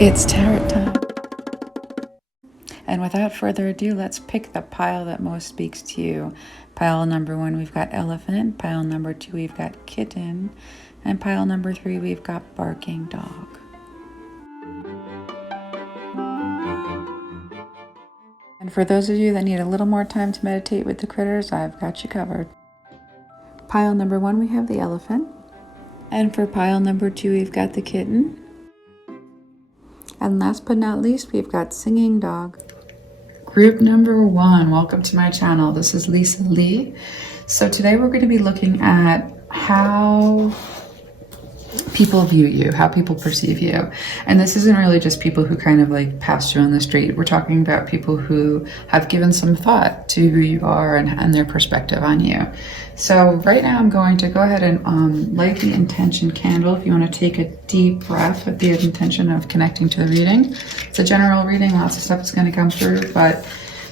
It's tarot time. And without further ado, let's pick the pile that most speaks to you. Pile number 1, we've got elephant. Pile number 2, we've got kitten. And pile number 3, we've got barking dog. And for those of you that need a little more time to meditate with the critters, I've got you covered. Pile number 1, we have the elephant. And for pile number 2, we've got the kitten. And last but not least, we've got singing dog. Group number 1, welcome to my channel. This is Lisalee. So today we're going to be looking at how people view you, how people perceive you. And this isn't really just people who kind of like pass you on the street. We're talking about people who have given some thought to who you are and their perspective on you. So right now I'm going to go ahead and light the intention candle. If you want to take a deep breath with the intention of connecting to the reading. It's a general reading, lots of stuff is going to come through, but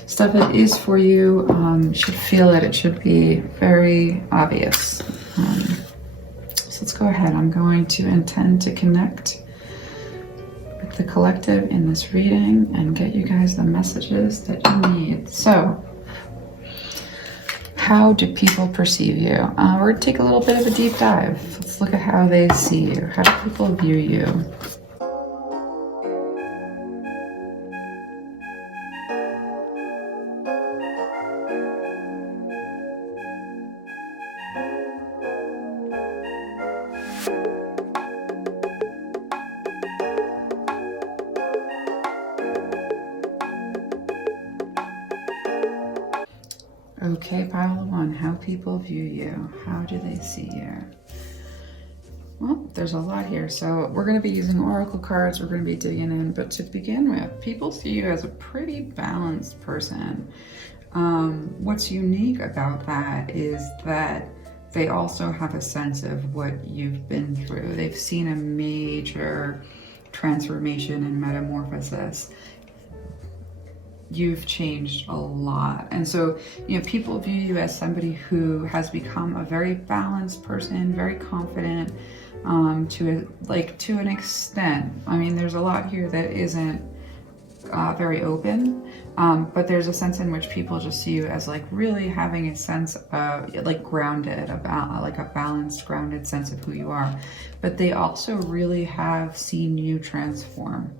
stuff that is for you, should feel it. It should be very obvious. So let's go ahead. I'm going to intend to connect with the collective in this reading and get you guys the messages that you need. So, how do people perceive you? We're going to take a little bit of a deep dive. Let's look at how they see you. How do people view you? Okay, pile 1, how people view you. How do they see you? Well, there's a lot here. So we're going to be using oracle cards. We're going to be digging in. But to begin with, people see you as a pretty balanced person. What's unique about that is that they also have a sense of what you've been through. They've seen a major transformation and metamorphosis. You've changed a lot. And so, you know, people view you as somebody who has become a very balanced person, very confident, to an extent. I mean, there's a lot here that isn't very open, but there's a sense in which people just see you as like really having a sense of like grounded, about like a balanced, grounded sense of who you are. But they also really have seen you transform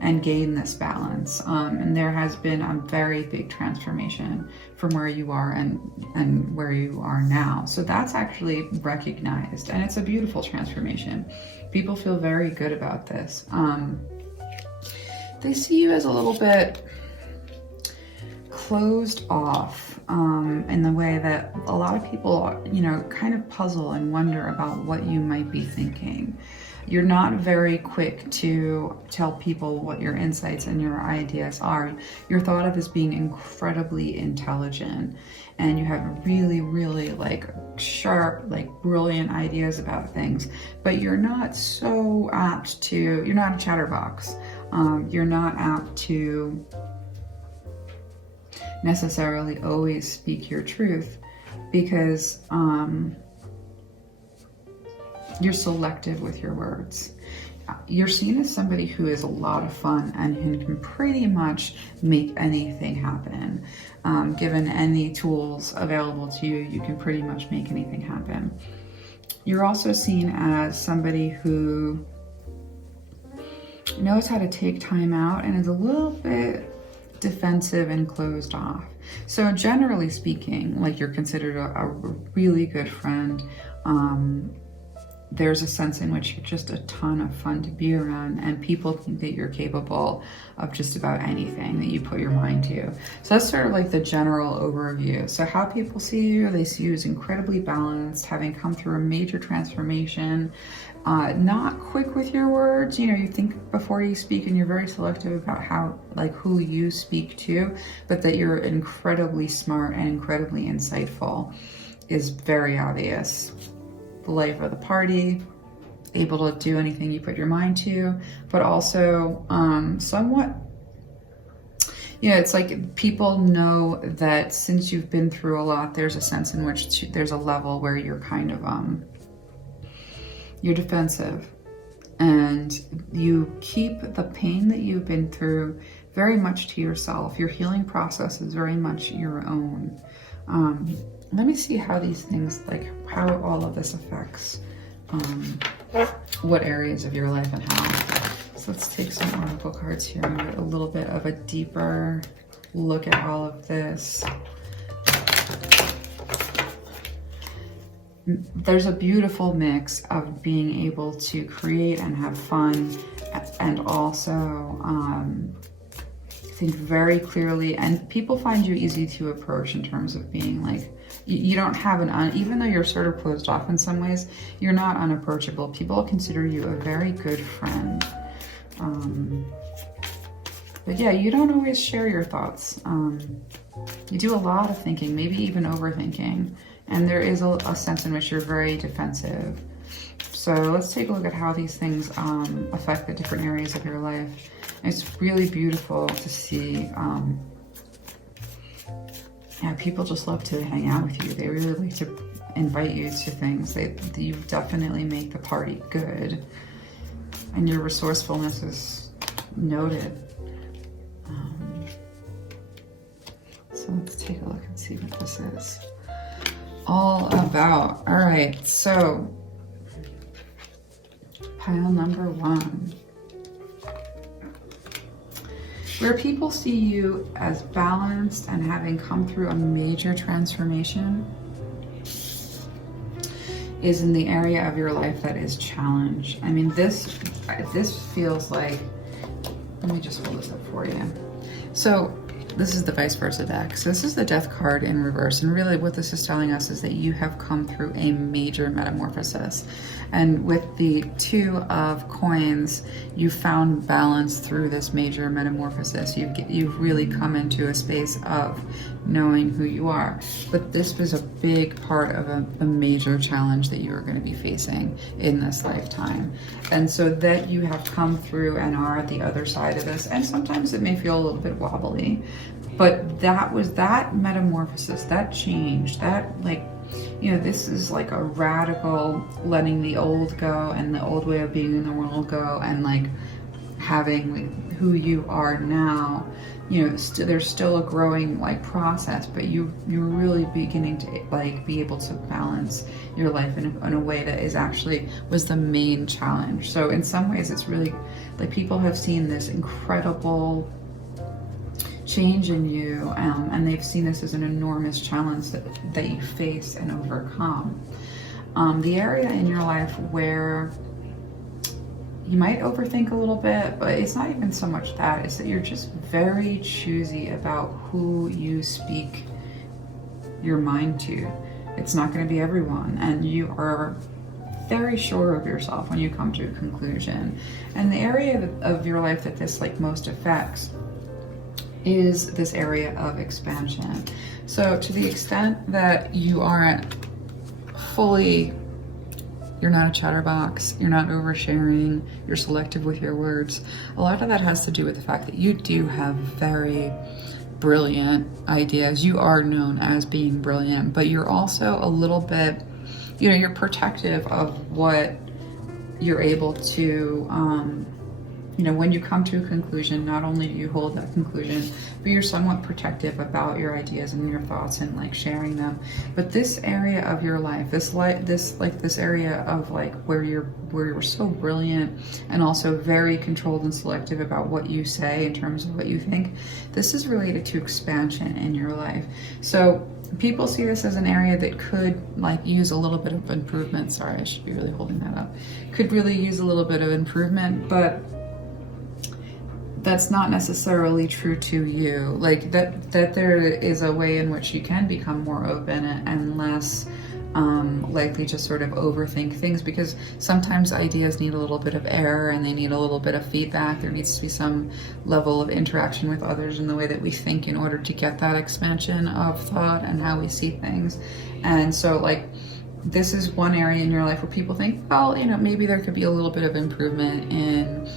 and gain this balance. And there has been a very big transformation from where you are and where you are now. So that's actually recognized, and it's a beautiful transformation. People feel very good about this. They see you as a little bit closed off in the way that a lot of people, you know, kind of puzzle and wonder about what you might be thinking. You're not very quick to tell people what your insights and your ideas are. You're thought of as being incredibly intelligent, and you have really, really like sharp, like brilliant ideas about things, but you're not so apt to, you're not a chatterbox. You're not apt to necessarily always speak your truth because, you're selective with your words. You're seen as somebody who is a lot of fun and who can pretty much make anything happen. Given any tools available to you, you can pretty much make anything happen. You're also seen as somebody who knows how to take time out and is a little bit defensive and closed off. So generally speaking, like you're considered a really good friend. There's a sense in which you're just a ton of fun to be around, and people think that you're capable of just about anything that you put your mind to. So that's sort of like the general overview. So how people see you, they see you as incredibly balanced, having come through a major transformation, not quick with your words. You know, you think before you speak, and you're very selective about how, like, who you speak to, but that you're incredibly smart and incredibly insightful is very obvious. The life of the party, able to do anything you put your mind to, but also somewhat, you know, it's like people know that since you've been through a lot, there's a sense in which there's a level where you're kind of, you're defensive and and you keep the pain that you've been through very much to yourself. Your healing process is very much your own. Let me see how these things, like how all of this affects what areas of your life and how. So let's take some oracle cards here and get a little bit of a deeper look at all of this. There's a beautiful mix of being able to create and have fun and also think very clearly, and people find you easy to approach in terms of being like, you don't have even though you're sort of closed off in some ways, you're not unapproachable. People consider you a very good friend. But yeah, you don't always share your thoughts. You do a lot of thinking, maybe even overthinking. And there is a sense in which you're very defensive. So let's take a look at how these things affect the different areas of your life. It's really beautiful to see. Yeah, people just love to hang out with you. They really like to invite you to things. You definitely make the party good. And your resourcefulness is noted. So let's take a look and see what this is all about. All right, so pile number 1. Where people see you as balanced and having come through a major transformation is in the area of your life that is challenged. I mean, this feels like, let me just hold this up for you. So this is the vice versa deck. So this is the death card in reverse. And really what this is telling us is that you have come through a major metamorphosis. And with the 2 of coins, you found balance through this major metamorphosis. You've really come into a space of knowing who you are. But this was a big part of a major challenge that you are going to be facing in this lifetime. And so that you have come through and are at the other side of this, and sometimes it may feel a little bit wobbly, but that was that metamorphosis, that change, that, like, you know, this is like a radical letting the old go and the old way of being in the world go, and like having like, who you are now. You know, there's still a growing like process, but you're really beginning to like be able to balance your life in a way that is actually was the main challenge. So in some ways it's really like people have seen this incredible change in you, and they've seen this as an enormous challenge that you face and overcome. The area in your life where you might overthink a little bit, but it's not even so much that, it's that you're just very choosy about who you speak your mind to. It's not going to be everyone, and you are very sure of yourself when you come to a conclusion. And the area of your life that this like most affects is this area of expansion. So to the extent that you aren't fully, you're not a chatterbox, you're not oversharing, you're selective with your words, a lot of that has to do with the fact that you do have very brilliant ideas. You are known as being brilliant, but you're also a little bit, you know, you're protective of what you're able to, you know, when you come to a conclusion, not only do you hold that conclusion, but you're somewhat protective about your ideas and your thoughts and like sharing them. But this area of your life, this area of like where you're so brilliant and also very controlled and selective about what you say in terms of what you think, this is related to expansion in your life. So people see this as an area that could like use a little bit of improvement. Sorry, I should be really holding that up. Could really use a little bit of improvement, but that's not necessarily true to you. Like that there is a way in which you can become more open and less likely to sort of overthink things, because sometimes ideas need a little bit of error and they need a little bit of feedback. There needs to be some level of interaction with others in the way that we think in order to get that expansion of thought and how we see things. And so like this is one area in your life where people think, well, you know, maybe there could be a little bit of improvement in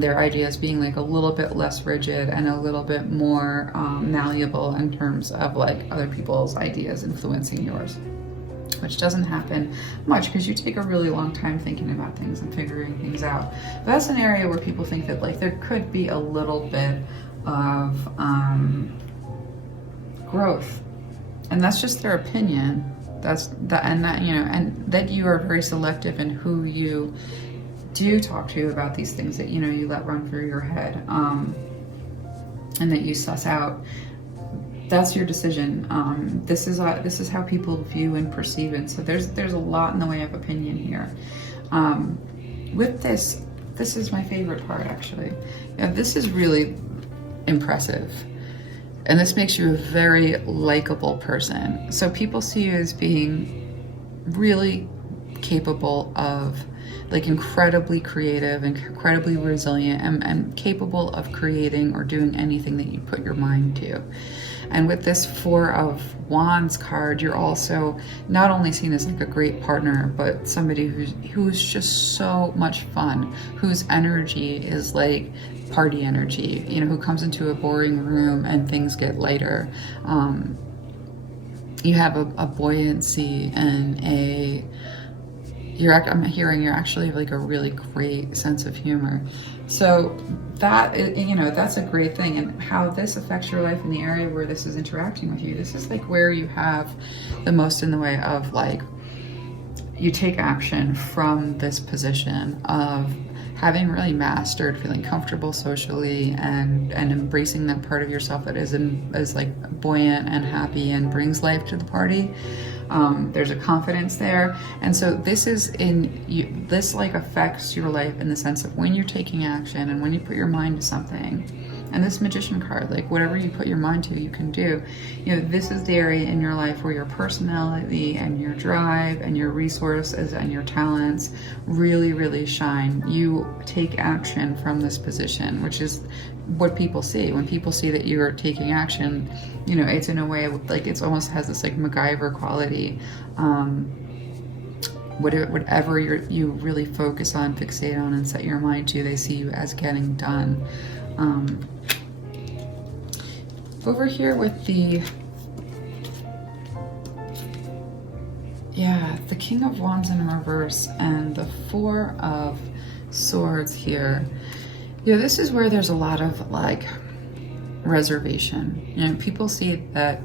their ideas being like a little bit less rigid and a little bit more malleable in terms of like other people's ideas influencing yours. first, which doesn't happen much because you take a really long time thinking about things and figuring things out. But that's an area where people think that like there could be a little bit of growth, and that's just their opinion. That's that, and that, you know, and that you are very selective in who you do talk to about these things that, you know, you let run through your head, and that you suss out. That's your decision. This is how people view and perceive it. So there's a lot in the way of opinion here. With this is my favorite part, actually. Yeah, this is really impressive. And this makes you a very likable person. So people see you as being really capable of, like, incredibly creative, incredibly resilient, and capable of creating or doing anything that you put your mind to. And with this Four of Wands card, you're also not only seen as like a great partner, but somebody who's just so much fun, whose energy is like party energy, you know, who comes into a boring room and things get lighter. You have a buoyancy and I'm hearing you're actually like a really great sense of humor. So that, you know, that's a great thing. And how this affects your life in the area where this is interacting with you, this is like where you have the most in the way of, like, you take action from this position of having really mastered feeling comfortable socially and embracing that part of yourself that is like buoyant and happy and brings life to the party. There's a confidence there. And so this is this like affects your life in the sense of when you're taking action and when you put your mind to something. And this Magician card, like whatever you put your mind to, you can do. You know, this is the area in your life where your personality and your drive and your resources and your talents really, really shine. You take action from this position, which is what people see. When people see that you're taking action, you know, it's in a way like it's almost has this like MacGyver quality. Whatever you really focus on, fixate on, and set your mind to, they see you as getting done. Over here with the King of Wands in reverse and the Four of Swords here. Yeah, this is where there's a lot of like reservation. You know, people see that,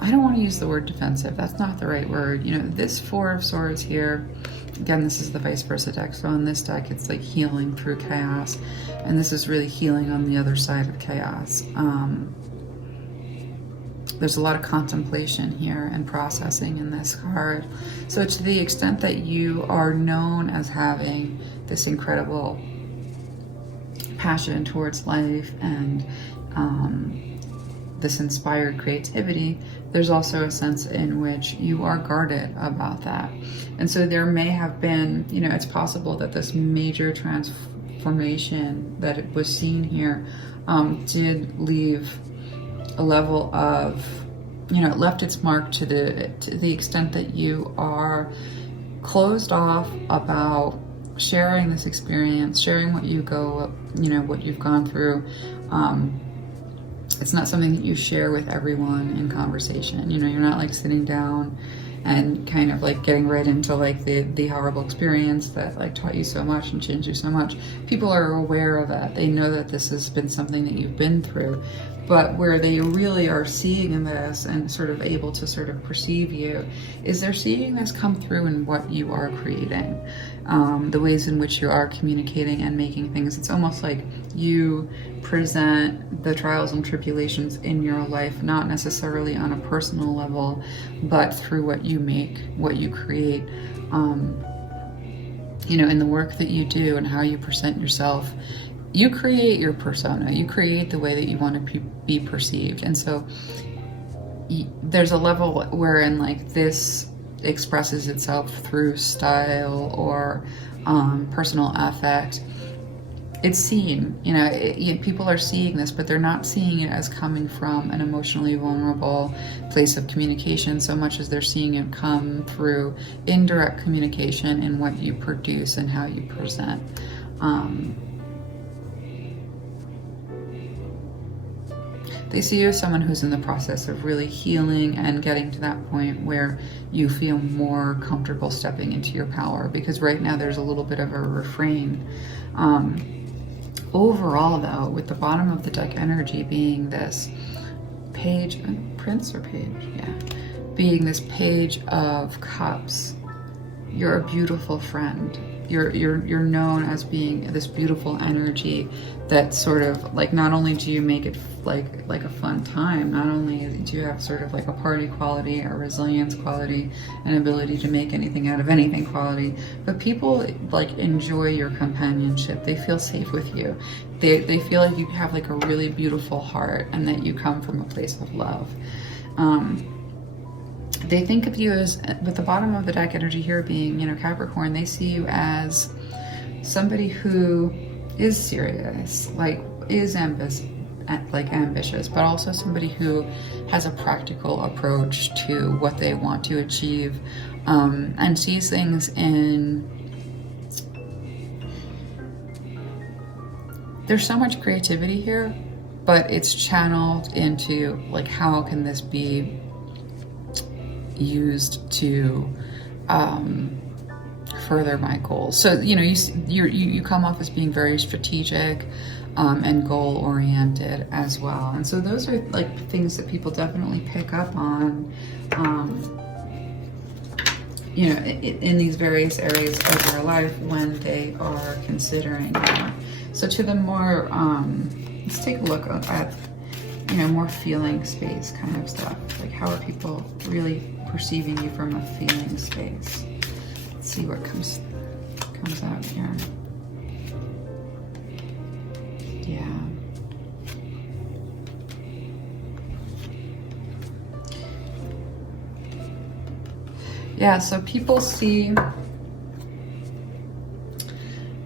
I don't want to use the word defensive, that's not the right word. You know, this Four of Swords here, again, this is the vice versa deck. So on this deck, it's like healing through chaos. And this is really healing on the other side of chaos. There's a lot of contemplation here and processing in this card. So to the extent that you are known as having this incredible passion towards life and this inspired creativity, there's also a sense in which you are guarded about that. And so there may have been, you know, it's possible that this major transformation that it was seen here did leave a level of, you know, it left its mark to the extent that you are closed off about sharing this experience, sharing what you've gone through. It's not something that you share with everyone in conversation. You know, you're not like sitting down and kind of like getting right into like the horrible experience that like taught you so much and changed you so much. People are aware of that. They know that this has been something that you've been through. But where they really are seeing in this and sort of able to sort of perceive you is they're seeing this come through in what you are creating, the ways in which you are communicating and making things. It's almost like you present the trials and tribulations in your life, not necessarily on a personal level, but through what you make, what you create, you know, in the work that you do and how you present yourself. You create your persona, you create the way that you want to be perceived. And so there's a level wherein like this expresses itself through style or personal affect. It's seen, you know, people are seeing this, but they're not seeing it as coming from an emotionally vulnerable place of communication so much as they're seeing it come through indirect communication in what you produce and how you present. They see you as someone who's in the process of really healing and getting to that point where you feel more comfortable stepping into your power, because right now there's a little bit of a refrain. Overall though, with the bottom of the deck energy being this page, prince or page, yeah, being this page of cups, you're a beautiful friend. You're known as being this beautiful energy that sort of like, not only do you make it like a fun time, not only do you have sort of like a party quality, a resilience quality, an ability to make anything out of anything quality, but people like enjoy your companionship. They feel safe with you. They feel like you have like a really beautiful heart and that you come from a place of love. They think of you as, with the bottom of the deck energy here being, you know, Capricorn, they see you as somebody who is serious, like is ambitious, but also somebody who has a practical approach to what they want to achieve, and sees things in, there's so much creativity here, but it's channeled into like, how can this be used to further my goals. So you know, you come off as being very strategic and goal oriented as well, and so those are like things that people definitely pick up on, you know, in these various areas of their life when they are considering you. So to the more let's take a look at, you know, more feeling space kind of stuff. Like, how are people really perceiving you from a feeling space? Let's see what comes out here. Yeah. Yeah, so people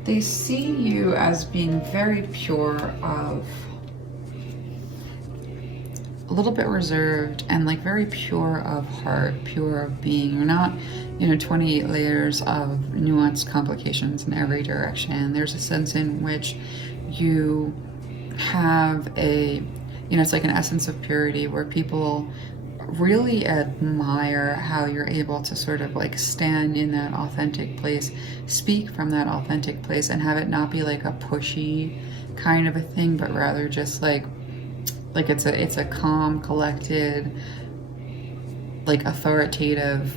they see you as being very pure of, a little bit reserved and like very pure of heart, pure of being. You're not, you know, 28 layers of nuanced complications in every direction. There's a sense in which you have a, you know, it's like an essence of purity where people really admire how you're able to sort of like stand in that authentic place, speak from that authentic place, and have it not be like a pushy kind of a thing, but rather just like it's a calm, collected, like authoritative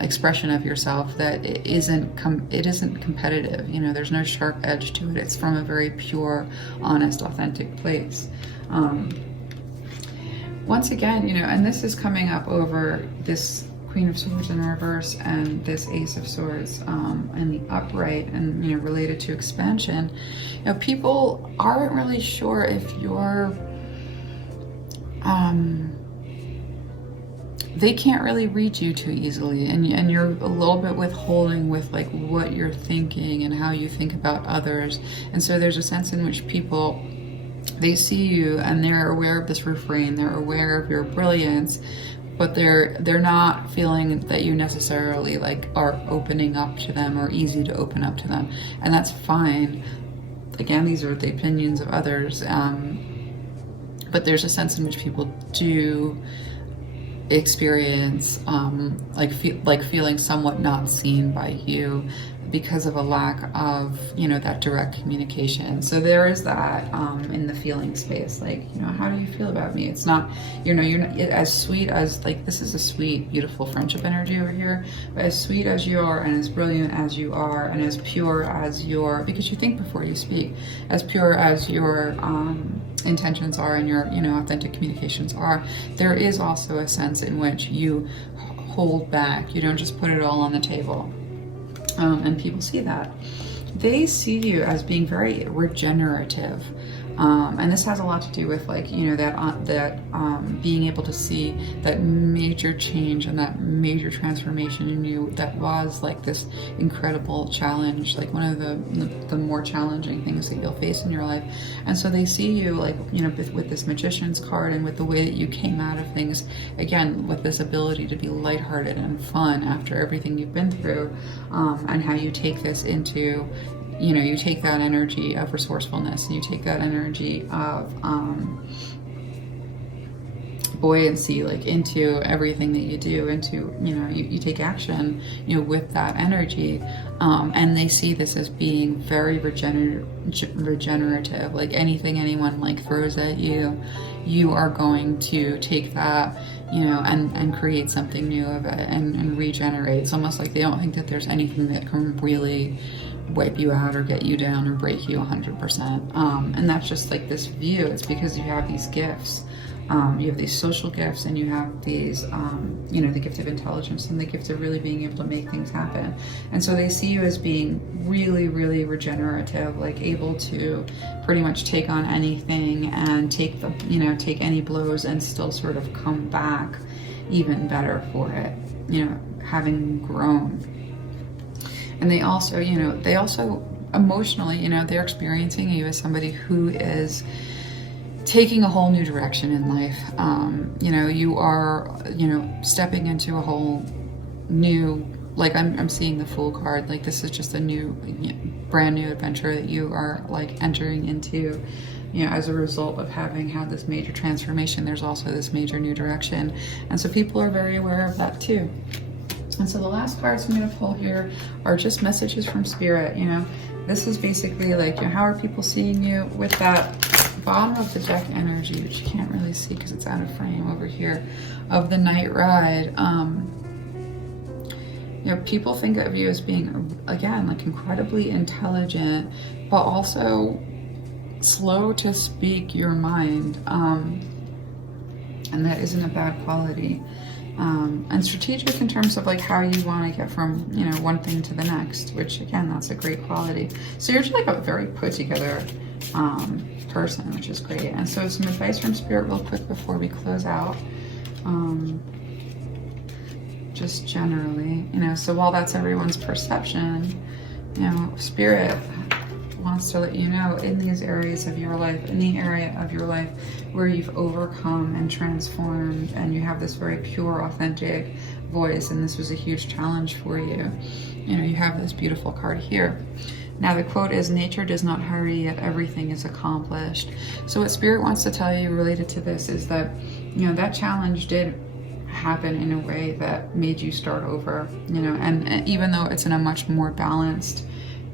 expression of yourself that it isn't competitive. You know, there's no sharp edge to it. It's from a very pure, honest, authentic place. Once again, you know, and this is coming up over this Queen of Swords in reverse and this Ace of Swords and the upright, and, you know, related to expansion. You know, people aren't really sure if you're they can't really read you too easily, and you're a little bit withholding with like what you're thinking and how you think about others. And so there's a sense in which people, they see you and they're aware of this refrain, they're aware of your brilliance, but they're not feeling that you necessarily like are opening up to them or easy to open up to them, and that's fine. Again, these are the opinions of others, but there's a sense in which people do experience feeling somewhat not seen by you because of a lack of, you know, that direct communication. So there is that in the feeling space, like, you know, how do you feel about me? It's not, you know, you're not as sweet as, like, this is a sweet, beautiful friendship energy over here, but as sweet as you are and as brilliant as you are and as pure as your, because you think before you speak, as pure as your intentions are and your, you know, authentic communications are, there is also a sense in which you hold back. You don't just put it all on the table. And people see that. They see you as being very regenerative. And this has a lot to do with, like, you know, that being able to see that major change and that major transformation in you that was like this incredible challenge, like one of the more challenging things that you'll face in your life. And so they see you, like, you know, with this Magician's card and with the way that you came out of things, again, with this ability to be lighthearted and fun after everything you've been through, and how you take this into, you know, you take that energy of resourcefulness and you take that energy of buoyancy, like into everything that you do, into, you know, you take action, you know, with that energy. And they see this as being very regenerative. Like anything anyone like throws at you, you are going to take that, you know, and create something new of it and regenerate. It's almost like they don't think that there's anything that can really wipe you out or get you down or break you 100%. And that's just like this view. It's because you have these gifts. You have these social gifts, and you have these, you know, the gift of intelligence and the gift of really being able to make things happen. And so they see you as being really, really regenerative, like able to pretty much take on anything and take the, you know, take any blows and still sort of come back even better for it, you know, having grown. And they also, you know, they also emotionally, you know, they're experiencing you as somebody who is taking a whole new direction in life. You know, you are, you know, stepping into a whole new, like I'm seeing the Fool card, like this is just a new, you know, brand new adventure that you are like entering into, you know, as a result of having had this major transformation. There's also this major new direction. And so people are very aware of that too. And so the last cards I'm going to pull here are just messages from Spirit. You know, this is basically like, you know, how are people seeing you with that bottom of the deck energy, which you can't really see because it's out of frame over here, of the night ride. You know, people think of you as being, again, like incredibly intelligent, but also slow to speak your mind. And that isn't a bad quality. And strategic in terms of like how you want to get from, you know, one thing to the next, which again, that's a great quality. So you're just like a very put together person, which is great. And so some advice from Spirit real quick before we close out. Just generally, you know, so while that's everyone's perception, you know, Spirit wants to let you know in these areas of your life, in the area of your life where you've overcome and transformed and you have this very pure, authentic voice, and this was a huge challenge for you. You know, you have this beautiful card here. Now the quote is, nature does not hurry, yet everything is accomplished. So what Spirit wants to tell you related to this is that, you know, that challenge did happen in a way that made you start over, you know, and even though it's in a much more balanced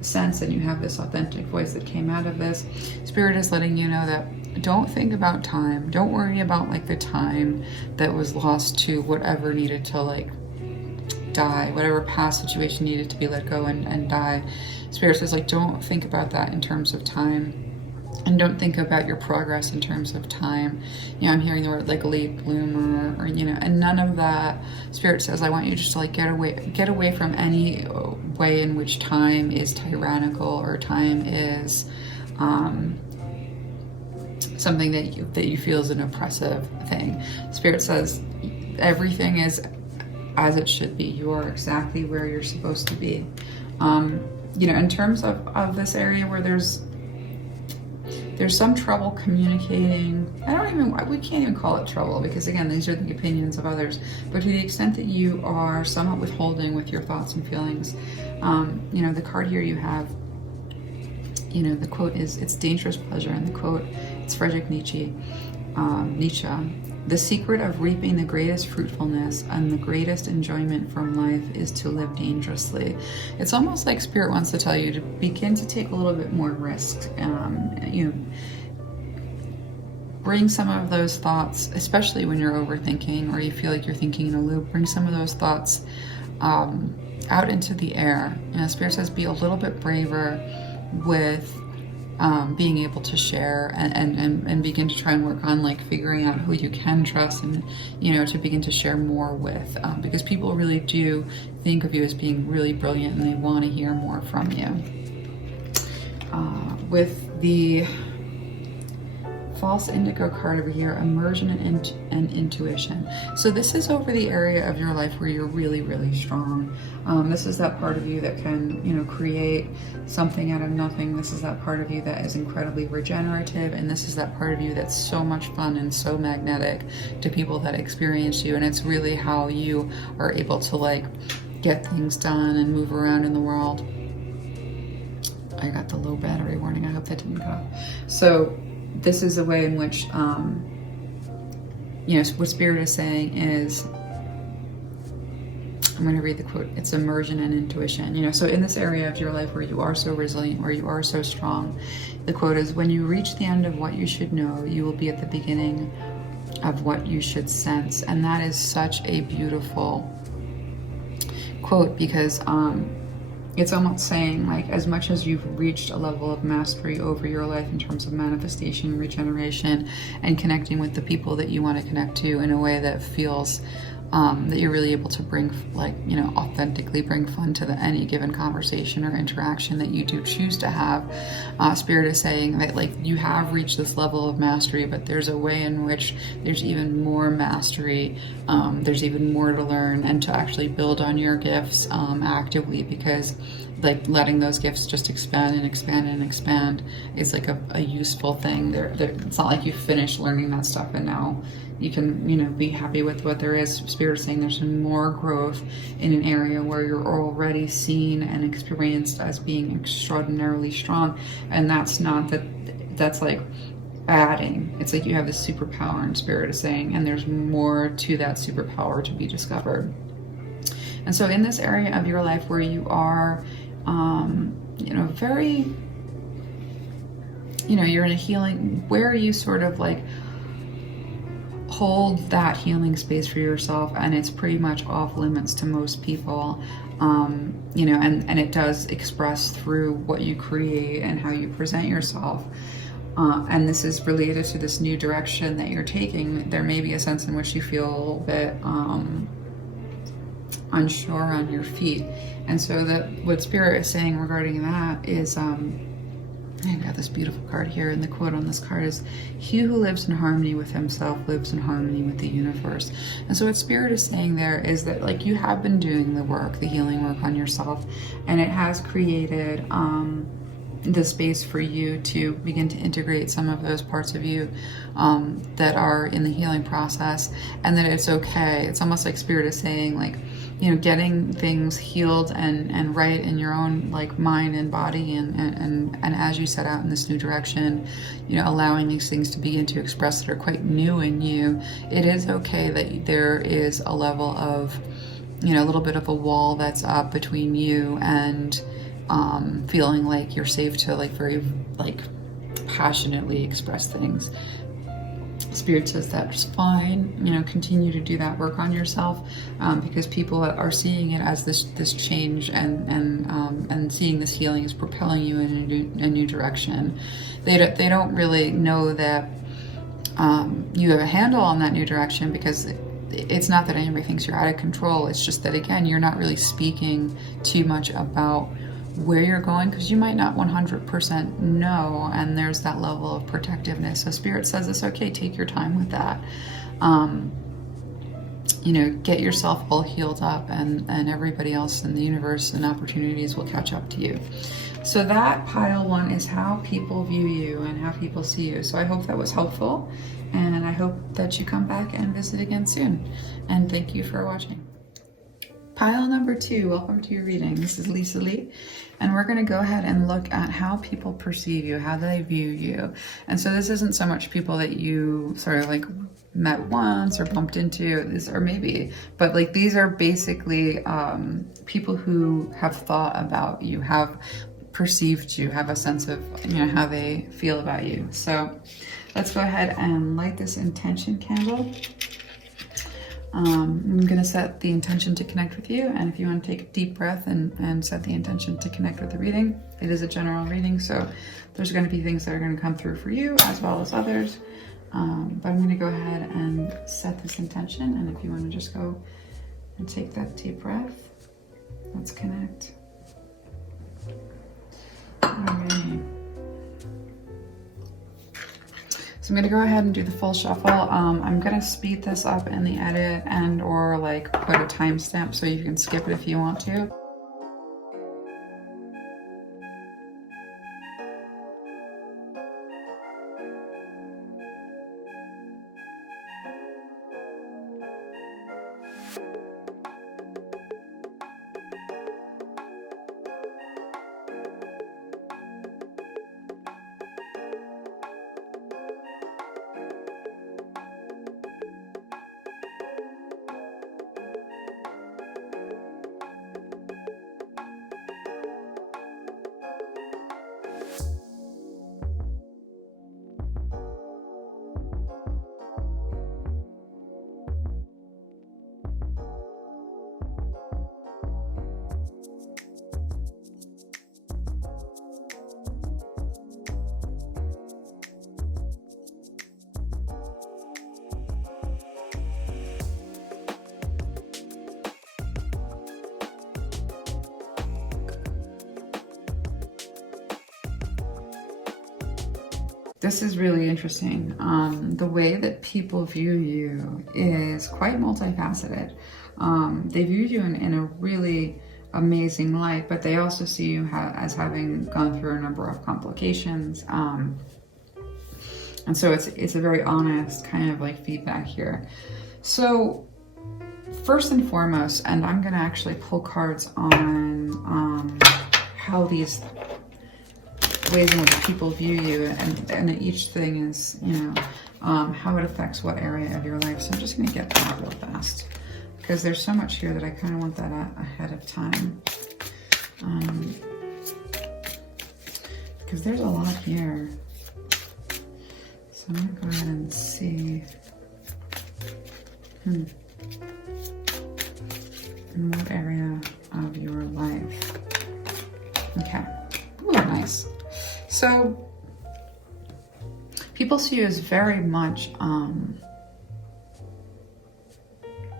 sense and you have this authentic voice that came out of this, Spirit is letting you know that don't think about time. Don't worry about like the time that was lost to whatever needed to like die, whatever past situation needed to be let go and die. Spirit says, like, don't think about that in terms of time, and don't think about your progress in terms of time. You know, I'm hearing the word like late bloomer, or you know, and none of that. Spirit says, I want you just to like get away from any way in which time is tyrannical or time is something that you feel is an oppressive thing. Spirit says everything is as it should be. You are exactly where you're supposed to be. You know, in terms of this area where there's some trouble communicating, we can't even call it trouble, because again, these are the opinions of others, but to the extent that you are somewhat withholding with your thoughts and feelings, you know, the card here you have, you know, the quote is, it's dangerous pleasure, and the quote, it's Friedrich Nietzsche. The secret of reaping the greatest fruitfulness and the greatest enjoyment from life is to live dangerously. It's almost like Spirit wants to tell you to begin to take a little bit more risk. You know, bring some of those thoughts, especially when you're overthinking or you feel like you're thinking in a loop, bring some of those thoughts out into the air. You know, Spirit says be a little bit braver with being able to share and begin to try and work on like figuring out who you can trust, and you know, to begin to share more with, because people really do think of you as being really brilliant and they want to hear more from you. With the false indigo card over here, immersion and intuition. So this is over the area of your life where you're really, really strong. This is that part of you that can, you know, create something out of nothing. This is that part of you that is incredibly regenerative, and this is that part of you that's so much fun and so magnetic to people that experience you. And it's really how you are able to like get things done and move around in the world. I got the low battery warning. I hope that didn't go. So this is a way in which, what Spirit is saying is, I'm going to read the quote. It's immersion and intuition. So in this area of your life where you are so resilient, where you are so strong, the quote is, when you reach the end of what you should know, you will be at the beginning of what you should sense. And that is such a beautiful quote, because it's almost saying, like, as much as you've reached a level of mastery over your life in terms of manifestation, regeneration, and connecting with the people that you want to connect to in a way that feels that you're really able to bring, like, authentically bring fun to any given conversation or interaction that you do choose to have. Spirit is saying that, like, you have reached this level of mastery, but there's a way in which there's even more mastery. There's even more to learn and to actually build on your gifts actively, because, like, letting those gifts just expand and expand and expand is like a useful thing. It's not like you finished learning that stuff and now you can, be happy with what there is. Spirit is saying there's more growth in an area where you're already seen and experienced as being extraordinarily strong. And that's like adding. It's like you have this superpower, and Spirit is saying, and there's more to that superpower to be discovered. And so in this area of your life where you are, very, you're in a healing, where you sort of like hold that healing space for yourself, and it's pretty much off limits to most people, and it does express through what you create and how you present yourself. And this is related to this new direction that you're taking. There may be a sense in which you feel a little bit unsure on your feet. And so what Spirit is saying regarding that is, I've got this beautiful card here, and the quote on this card is, he who lives in harmony with himself lives in harmony with the universe. And so what Spirit is saying there is that, like, you have been doing the work, the healing work on yourself, and it has created the space for you to begin to integrate some of those parts of you that are in the healing process, and that it's okay. It's almost like Spirit is saying, like, getting things healed and right in your own, like, mind and body, and as you set out in this new direction, allowing these things to begin to express that are quite new in you. It is okay that there is a level of, a little bit of a wall that's up between you and feeling like you're safe to, like, very, like, passionately express things. Spirit says that's fine. Continue to do that work on yourself, because people are seeing it as this change and seeing this healing is propelling you in a new direction. They don't really know that you have a handle on that new direction, because it's not that anybody thinks you're out of control. It's just that, again, you're not really speaking too much about where you're going, because you might not 100% know, and there's that level of protectiveness. So Spirit says it's okay, take your time with that. Get yourself all healed up, and everybody else in the universe and opportunities will catch up to you. So that pile one is how people view you and how people see you. So I hope that was helpful, and I hope that you come back and visit again soon. And thank you for watching. Pile number 2, welcome to your reading. This is Lisalee, and we're going to go ahead and look at how people perceive you, how they view you. And so this isn't so much people that you sort of like met once or bumped into, or maybe, but like these are basically people who have thought about you, have perceived you, have a sense of how they feel about you. So let's go ahead and light this intention candle. I'm going to set the intention to connect with you, and if you want to take a deep breath and set the intention to connect with the reading. It is a general reading, so there's going to be things that are going to come through for you as well as others, but I'm going to go ahead and set this intention, and if you want to just go and take that deep breath, let's connect. Alright. So I'm going to go ahead and do the full shuffle. I'm going to speed this up in the edit and or like put a timestamp so you can skip it if you want to. This is really interesting. The way that people view you is quite multifaceted. They view you in a really amazing light, but they also see you as having gone through a number of complications. And so it's a very honest kind of like feedback here. So first and foremost, and I'm going to actually pull cards on how these ways in which people view you, and each thing is, you know, how it affects what area of your life. So I'm just going to get that real fast because there's so much here that I kind of want that ahead of time. Because there's a lot here. So I'm going to go ahead and see. In what area of your life? Okay. Ooh, nice. So people see you as very much,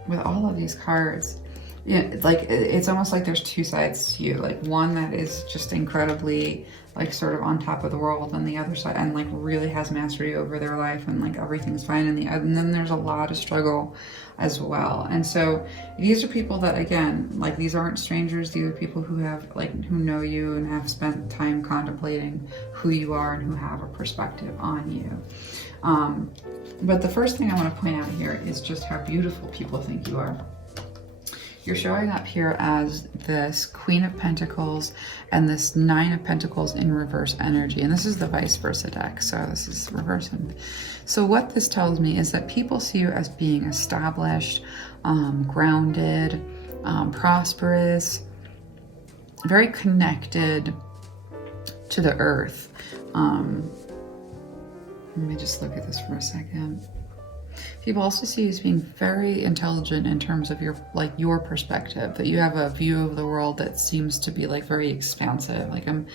with all of these cards, yeah, like it's almost like there's two sides to you. Like one that is just incredibly like sort of on top of the world, and the other side, and like really has mastery over their life, and like everything's fine. And then there's a lot of struggle as well. And so these are people that, again, like these aren't strangers. These are people who have who know you and have spent time contemplating who you are and who have a perspective on you. But the first thing I want to point out here is just how beautiful people think you are. You're showing up here as this Queen of Pentacles and this Nine of Pentacles in reverse energy. And this is the vice versa deck, so this is reverse. So what this tells me is that people see you as being established, grounded, prosperous, very connected to the earth. Let me just look at this for a second. People also see you as being very intelligent in terms of your perspective, that you have a view of the world that seems to be like very expansive. Like I'm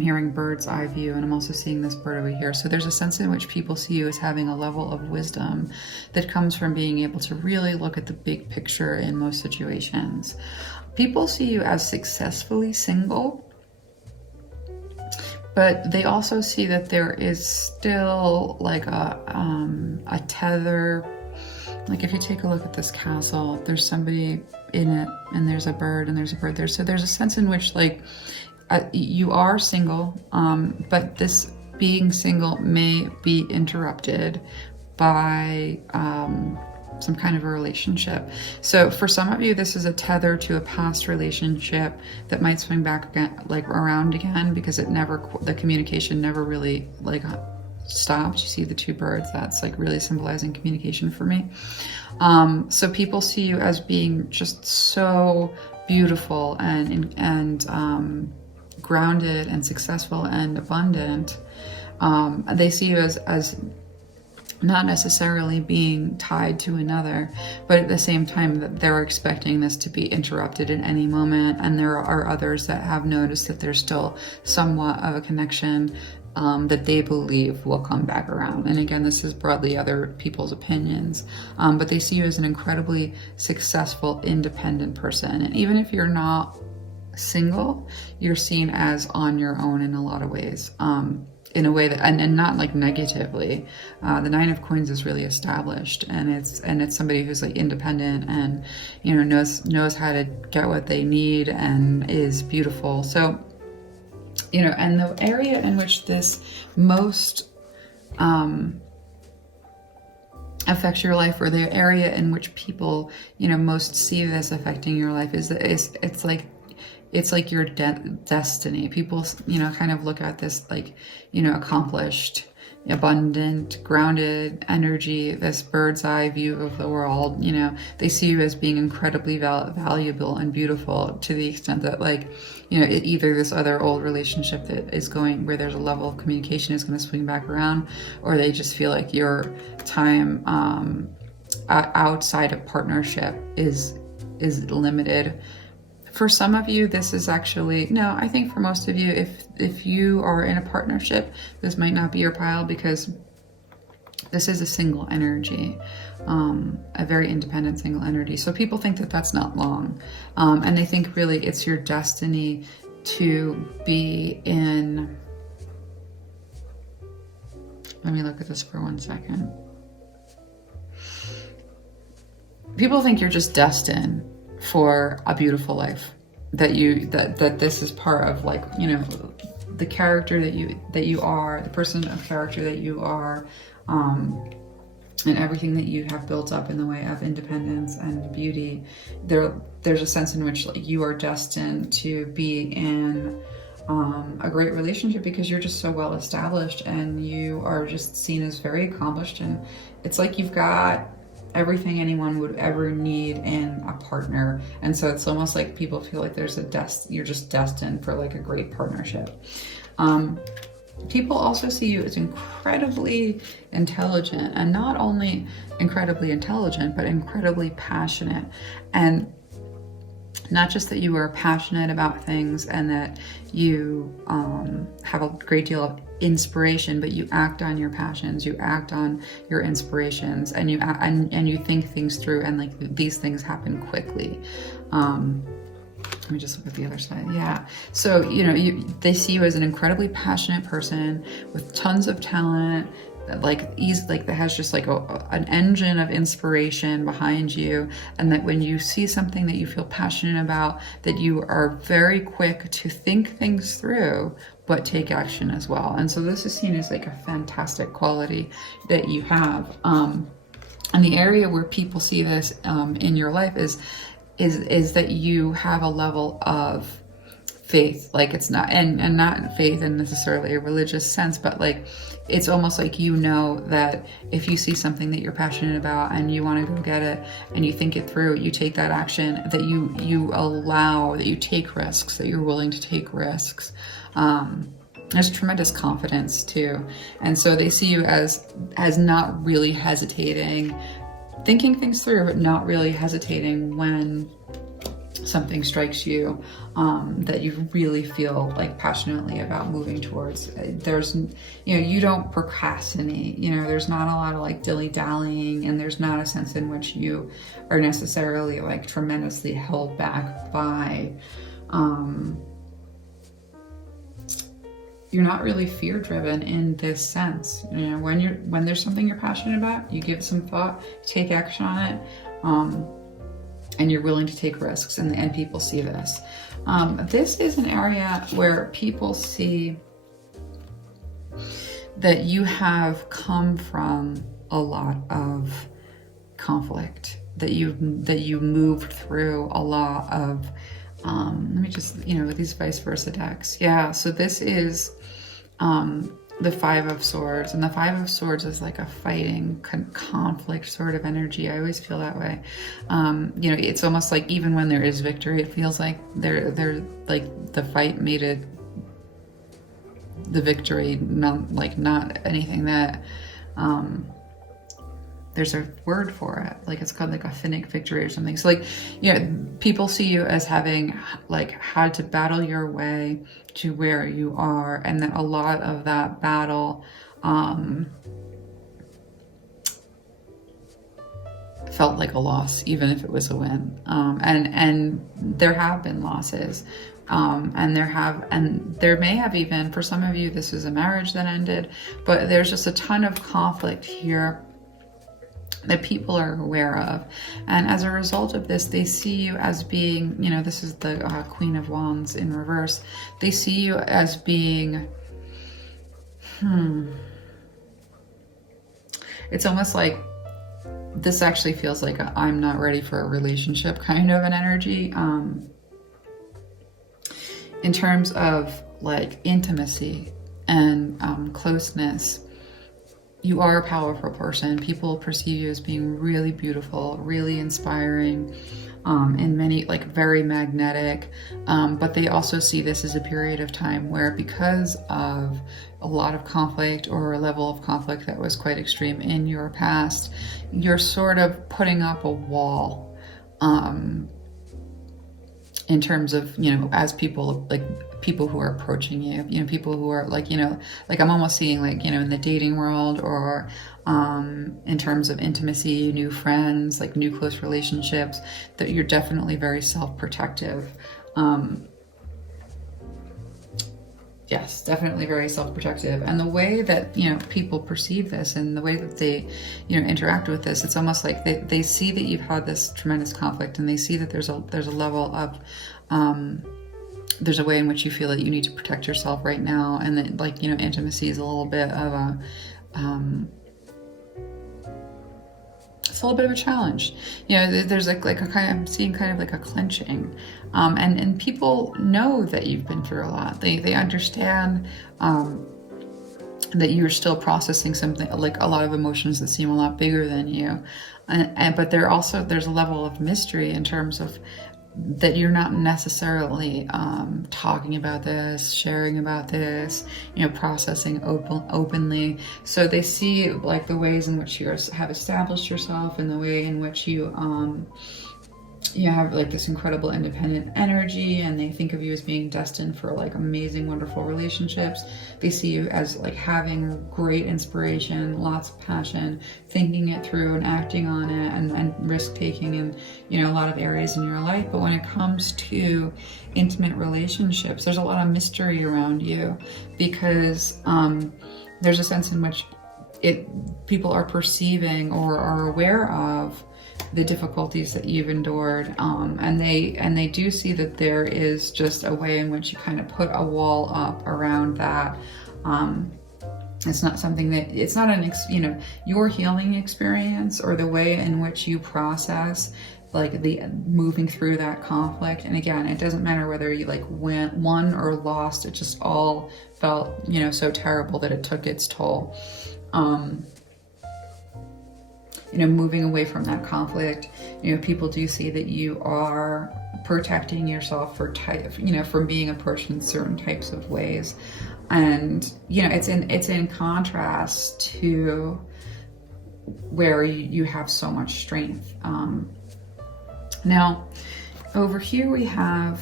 hearing bird's eye view, and I'm also seeing this bird over here. So there's a sense in which people see you as having a level of wisdom that comes from being able to really look at the big picture in most situations. People see you as successfully single, but they also see that there is still like a tether. Like if you take a look at this castle, there's somebody in it, and there's a bird, and there's a bird there. So there's a sense in which like you are single, but this being single may be interrupted by some kind of a relationship. So for some of you, this is a tether to a past relationship that might swing back again, like around again, because the communication never really like stopped. You see the two birds, that's like really symbolizing communication for me. So people see you as being just so beautiful and grounded and successful and abundant. They see you as not necessarily being tied to another, but at the same time that they're expecting this to be interrupted at any moment. And there are others that have noticed that there's still somewhat of a connection that they believe will come back around. And again, this is broadly other people's opinions, but they see you as an incredibly successful, independent person. And even if you're not single, you're seen as on your own in a lot of ways. In a way that, and not like negatively. The Nine of Coins is really established, and it's somebody who's like independent and, you know, knows how to get what they need and is beautiful. So, you know, and the area in which this most affects your life, or the area in which people, you know, most see this affecting your life is it's like your destiny. People, you know, kind of look at this like, you know, accomplished, abundant, grounded energy, this bird's eye view of the world. You know, they see you as being incredibly valuable and beautiful, to the extent that, like, you know, either this other old relationship that is going, where there's a level of communication, is going to swing back around, or they just feel like your time outside of partnership is limited. For some of you, this is actually, no, I think for most of you, if you are in a partnership, this might not be your pile, because this is a single energy, a very independent single energy. So people think that that's not long. And they think really it's your destiny to be in Let me look at this for 1 second. People think you're just destined for a beautiful life. That this is part of, like, you know, the character that you are, the person of character that you are, and everything that you have built up in the way of independence and beauty. There's a sense in which, like, you are destined to be in a great relationship because you're just so well established and you are just seen as very accomplished, and it's like you've got everything anyone would ever need in a partner. And so it's almost like people feel like you're just destined for, like, a great partnership. People also see you as incredibly intelligent, and not only incredibly intelligent, but incredibly passionate. And not just that you are passionate about things and that you have a great deal of inspiration, but you act on your passions, you act on your inspirations, and you think things through, and, like, these things happen quickly. Let me just look at the other side. Yeah. So, you know, they see you as an incredibly passionate person with tons of talent, that has just, like, an engine of inspiration behind you, and that when you see something that you feel passionate about, that you are very quick to think things through, but take action as well. And so this is seen as, like, a fantastic quality that you have. And the area where people see this in your life is that you have a level of faith. Like, it's not, and not faith in necessarily a religious sense, but, like, it's almost like, you know, that if you see something that you're passionate about and you want to go get it and you think it through, you take that action, that you take risks, that you're willing to take risks. There's tremendous confidence too. And so they see you as not really hesitating, thinking things through, but not really hesitating when something strikes you that you really feel, like, passionately about moving towards. There's, you know, you don't procrastinate, you know, there's not a lot of, like, dilly-dallying, and there's not a sense in which you are necessarily, like, tremendously held back by, you're not really fear-driven in this sense. You know, when there's something you're passionate about, you give it some thought, take action on it, and you're willing to take risks, and people see this. This is an area where people see that you have come from a lot of conflict, that you moved through a lot of, let me just, you know, with these vice versa decks. Yeah, so this is the Five of Swords, and the Five of Swords is like a fighting conflict sort of energy. I always feel that way. You know, it's almost like even when there is victory, it feels like they're like the fight made it the victory, not anything that there's a word for it, like it's called like a finnick victory or something. So, like, you know, people see you as having, like, had to battle your way to where you are, and that a lot of that battle felt like a loss, even if it was a win. And there have been losses, and there may have even, for some of you, this is a marriage that ended, but there's just a ton of conflict here that people are aware of. And as a result of this, they see you as being, you know, this is the Queen of Wands in reverse. They see you as being, it's almost like, this actually feels like a I'm not ready for a relationship kind of an energy. In terms of, like, intimacy and closeness, you are a powerful person. People perceive you as being really beautiful, really inspiring, and many, like, very magnetic. But they also see this as a period of time where, because of a lot of conflict or a level of conflict that was quite extreme in your past, you're sort of putting up a wall, in terms of, you know, as people, like, people who are approaching you, you know, people who are, like, you know, like, I'm almost seeing, like, you know, in the dating world, or in terms of intimacy, new friends, like new close relationships, that you're definitely very self-protective. Yes, definitely very self-protective. And the way that, people perceive this and the way that they, interact with this, it's almost like they see that you've had this tremendous conflict, and they see that there's a level of, there's a way in which you feel that you need to protect yourself right now. And that, like, intimacy is a little bit of a, it's a little bit of a challenge. There's like a kind of, I'm seeing kind of like a clenching. And people know that you've been through a lot. They understand that you're still processing something, like a lot of emotions that seem a lot bigger than you. But there's a level of mystery in terms of that you're not necessarily talking about this, sharing about this, processing openly. So they see like the ways in which you have established yourself, and the way in which you have like this incredible independent energy, and they think of you as being destined for like amazing, wonderful relationships. They see you as like having great inspiration, lots of passion, thinking it through and acting on it, and risk taking in, a lot of areas in your life. But when it comes to intimate relationships, there's a lot of mystery around you, because there's a sense in which people are perceiving or are aware of the difficulties that you've endured, and they do see that there is just a way in which you kind of put a wall up around that. It's not something that, it's not your healing experience or the way in which you process like the moving through that conflict. And again, it doesn't matter whether you like won or lost, it just all felt so terrible that it took its toll. Moving away from that conflict, people do see that you are protecting yourself from being approached in certain types of ways. And, it's in contrast to where you have so much strength. Now, over here we have,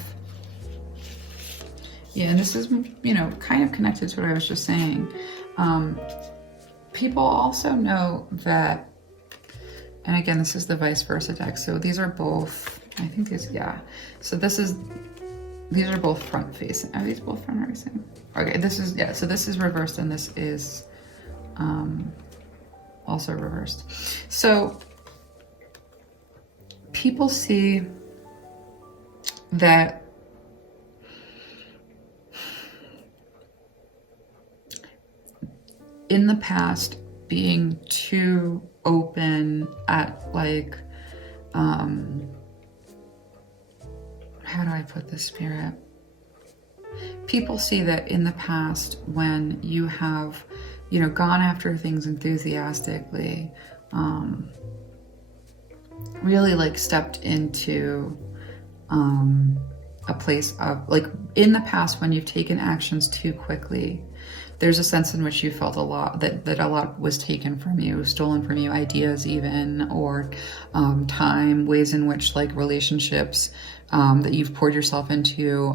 and this is, kind of connected to what I was just saying. People also know that, and again, this is the vice versa deck. So these are both, I think these, yeah. So these are both front facing. Are these both front facing? Okay, this is, yeah, so this is reversed, and this is also reversed. So people see that in the past, being too open at like, how do I put this, Spirit? People see that in the past, when you have, gone after things enthusiastically, really like stepped into a place of like, in the past, when you've taken actions too quickly, there's a sense in which you felt a lot, that a lot was taken from you, stolen from you, ideas even, or time, ways in which like relationships that you've poured yourself into,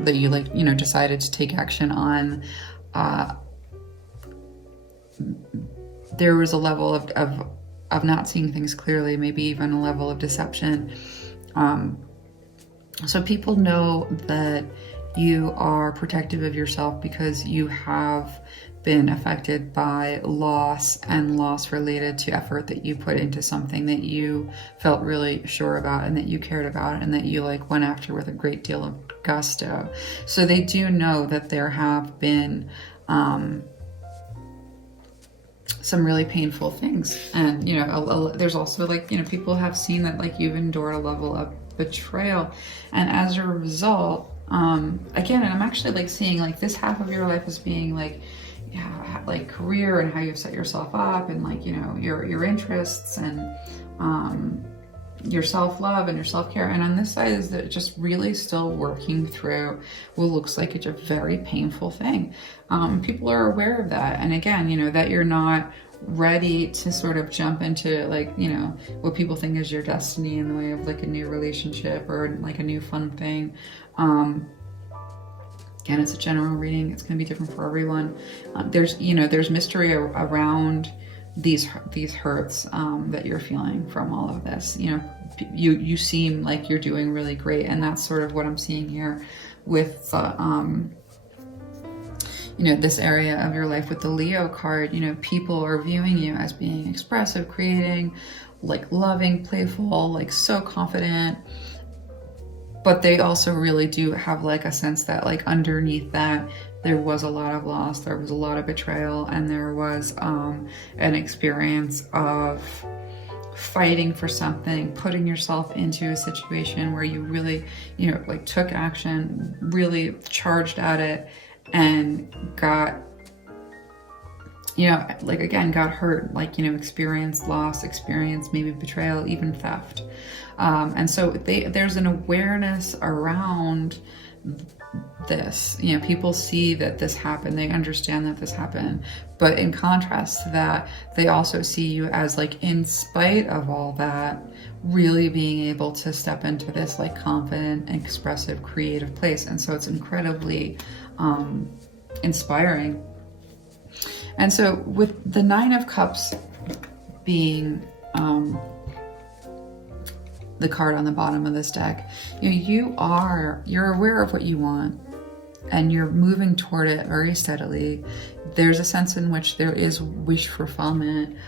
that you like, decided to take action on. There was a level of not seeing things clearly, maybe even a level of deception. So people know that you are protective of yourself because you have been affected by loss, and loss related to effort that you put into something that you felt really sure about, and that you cared about, and that you like went after with a great deal of gusto. So they do know that there have been some really painful things. And, there's also like, people have seen that like you've endured a level of betrayal. And as a result, again, and I'm actually like seeing like this half of your life as being like, yeah, like career and how you've set yourself up, and like, your interests, and your self-love and your self-care. And on this side is that just really still working through what looks like it's a very painful thing. People are aware of that. And again, that you're not ready to sort of jump into like, what people think is your destiny in the way of like a new relationship or like a new fun thing. Again, it's a general reading. It's going to be different for everyone. There's mystery around these hurts that you're feeling from all of this. You seem like you're doing really great, and that's sort of what I'm seeing here with this area of your life with the Leo card, people are viewing you as being expressive, creating, like loving, playful, like so confident. But they also really do have like a sense that like underneath that, there was a lot of loss, there was a lot of betrayal, and there was an experience of fighting for something, putting yourself into a situation where you really, like took action, really charged at it, and got, like again, got hurt, like, experienced loss, experienced maybe betrayal, even theft. And so there's an awareness around this, people see that this happened, they understand that this happened, but in contrast to that, they also see you as like, in spite of all that, really being able to step into this like confident, expressive, creative place. And so it's incredibly inspiring. And so with the 9 of Cups being the card on the bottom of this deck, you're aware of what you want, and you're moving toward it very steadily. There's a sense in which there is wish fulfillment.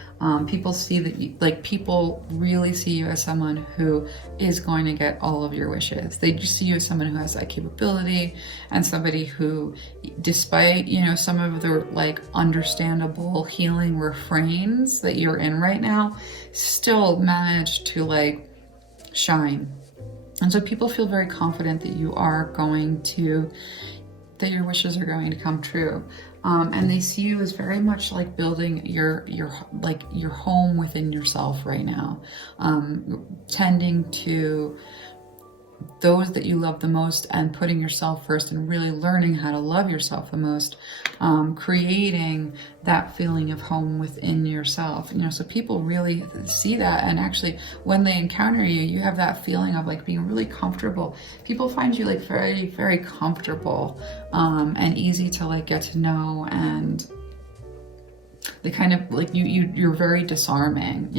People see that people really see you as someone who is going to get all of your wishes. They just see you as someone who has that capability, and somebody who, despite, some of the like understandable healing refrains that you're in right now, still manage to like shine. And so people feel very confident that that your wishes are going to come true. And they see you as very much like building your home within yourself right now, tending to those that you love the most and putting yourself first and really learning how to love yourself the most, creating that feeling of home within yourself. So people really see that, and actually when they encounter you, you have that feeling of like being really comfortable. People find you like very, very comfortable, and easy to like get to know, and they kind of like you're very disarming,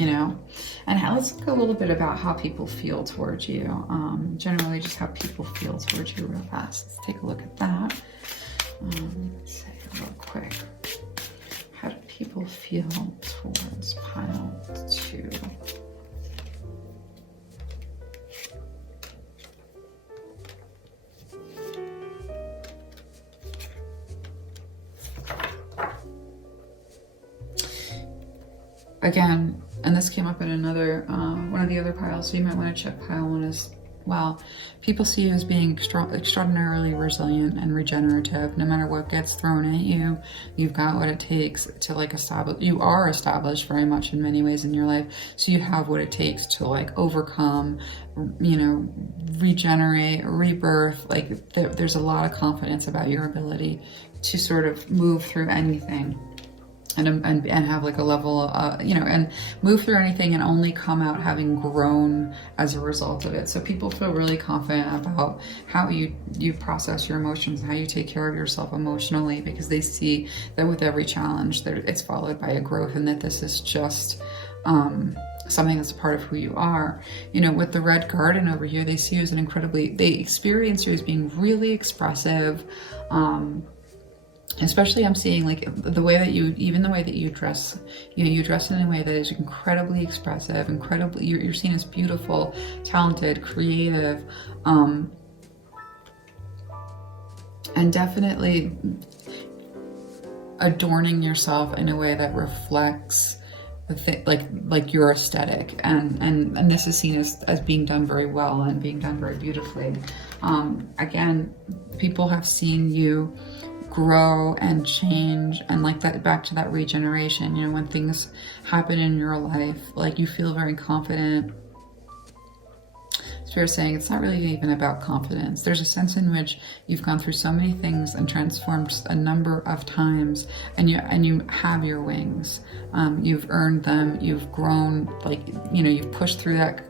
And let's talk a little bit about how people feel towards you. Generally just how people feel towards you real fast. Let's take a look at that. Let's say real quick. How do people feel towards pile 2? Again, and this came up in another, one of the other piles, so you might want to check pile 1 as well. People see you as being extraordinarily resilient and regenerative. No matter what gets thrown at you, you've got what it takes to like establish. You are established very much in many ways in your life, so you have what it takes to like overcome, regenerate, rebirth. Like there's a lot of confidence about your ability to sort of move through anything. And have like a level, and move through anything and only come out having grown as a result of it. So people feel really confident about how you process your emotions, how you take care of yourself emotionally, because they see that with every challenge, it's followed by a growth, and that this is just something that's a part of who you are. With the red garden over here, they see you as they experience you as being really expressive. Especially I'm seeing like the way that you dress, you dress in a way that is incredibly expressive, you're seen as beautiful, talented, creative, and definitely adorning yourself in a way that reflects like your aesthetic, and this is seen as being done very well and being done very beautifully. Again, people have seen you grow and change, and like that, back to that regeneration, when things happen in your life, like you feel very confident. Spirit saying it's not really even about confidence. There's a sense in which you've gone through so many things and transformed a number of times, and you have your wings. You've earned them. You've grown, you've pushed through that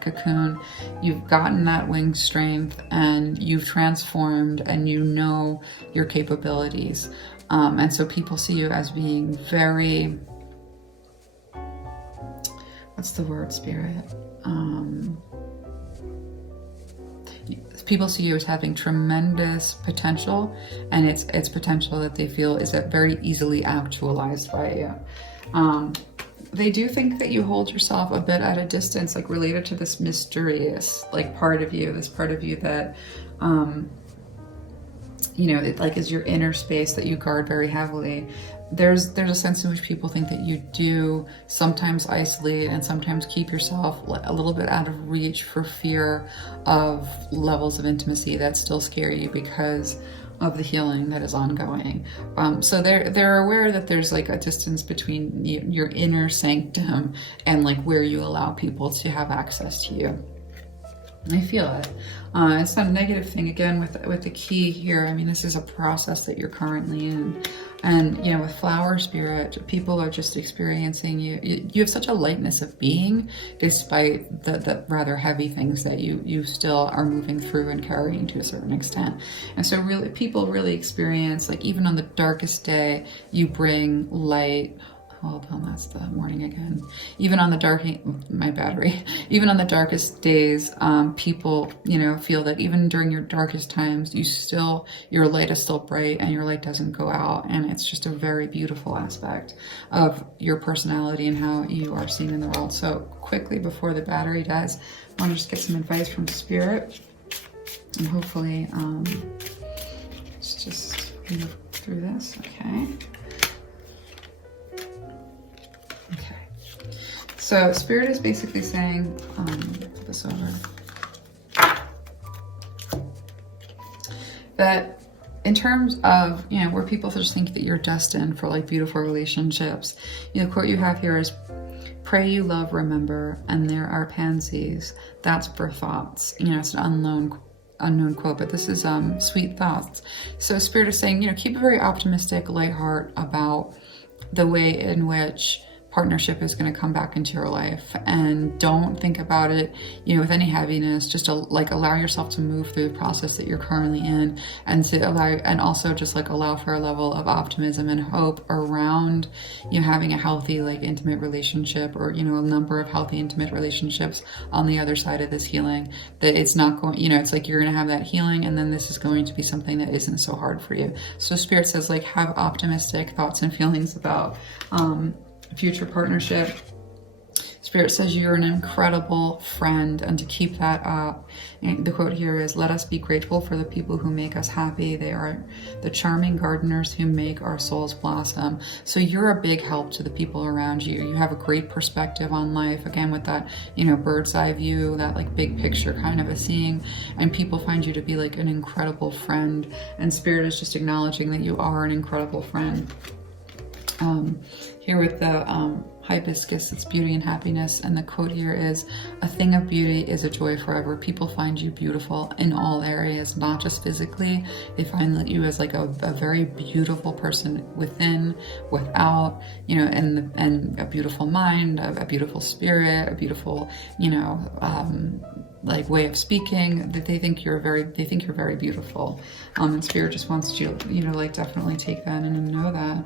cocoon, you've gotten that wing strength, and you've transformed, and your capabilities. And so people see you as being very, what's the word, Spirit? people see you as having tremendous potential, and it's potential that they feel is very easily actualized by you. They do think that you hold yourself a bit at a distance, like related to this mysterious like part of you, this part of you that you know, that like is your inner space that you guard very heavily. There's a sense in which people think that you do sometimes isolate and sometimes keep yourself a little bit out of reach for fear of levels of intimacy that still scare you because of the healing that is ongoing. So they're aware that there's like a distance between your inner sanctum and like where you allow people to have access to you. I feel it. It's not a negative thing. Again, with the key here, I mean, this is a process that you're currently in. And, you know, with flower spirit, people are just experiencing you. You have such a lightness of being, despite the rather heavy things that you still are moving through and carrying to a certain extent. And so really, people really experience, like, even on the darkest day, you bring light. Hold on, that's the morning again. Even on the my battery, even on the darkest days, people, you know, feel that even during your darkest times, your light is still bright and your light doesn't go out. And it's just a very beautiful aspect of your personality and how you are seen in the world. So quickly before the battery dies, I want to just get some advice from Spirit, and hopefully, let's just move through this. Okay. So Spirit is basically saying, put this over, that in terms of, you know, where people just think that you're destined for like beautiful relationships, you know, the quote you have here is, "Pray you love, remember, and there are pansies. That's for thoughts." You know, it's an unknown quote, but this is sweet thoughts. So Spirit is saying, you know, keep a very optimistic, light heart about the way in which partnership is going to come back into your life, and don't think about it, you know, with any heaviness. Just allow yourself to move through the process that you're currently in, and also just like allow for a level of optimism and hope around, you know, having a healthy, like, intimate relationship, or, you know, a number of healthy intimate relationships on the other side of this healing. That it's not going, you know, it's like you're going to have that healing, and then this is going to be something that isn't so hard for you. So Spirit says, like, have optimistic thoughts and feelings about future partnership. Spirit says you're an incredible friend, and to keep that up. And the quote here is, "Let us be grateful for the people who make us happy. They are the charming gardeners who make our souls blossom." So you're a big help to the people around you. You have a great perspective on life, again, with that, you know, bird's eye view, that like big picture kind of a seeing, and people find you to be like an incredible friend. And Spirit is just acknowledging that you are an incredible friend. Here with the hibiscus, it's beauty and happiness, and the quote here is, "A thing of beauty is a joy forever." People find you beautiful in all areas, not just physically. They find you as like a very beautiful person within, without, you know, and a beautiful mind, a beautiful spirit, a beautiful, you know, like way of speaking. That they think you're very beautiful. And Spirit just wants you, you know, like, definitely take that in and know that.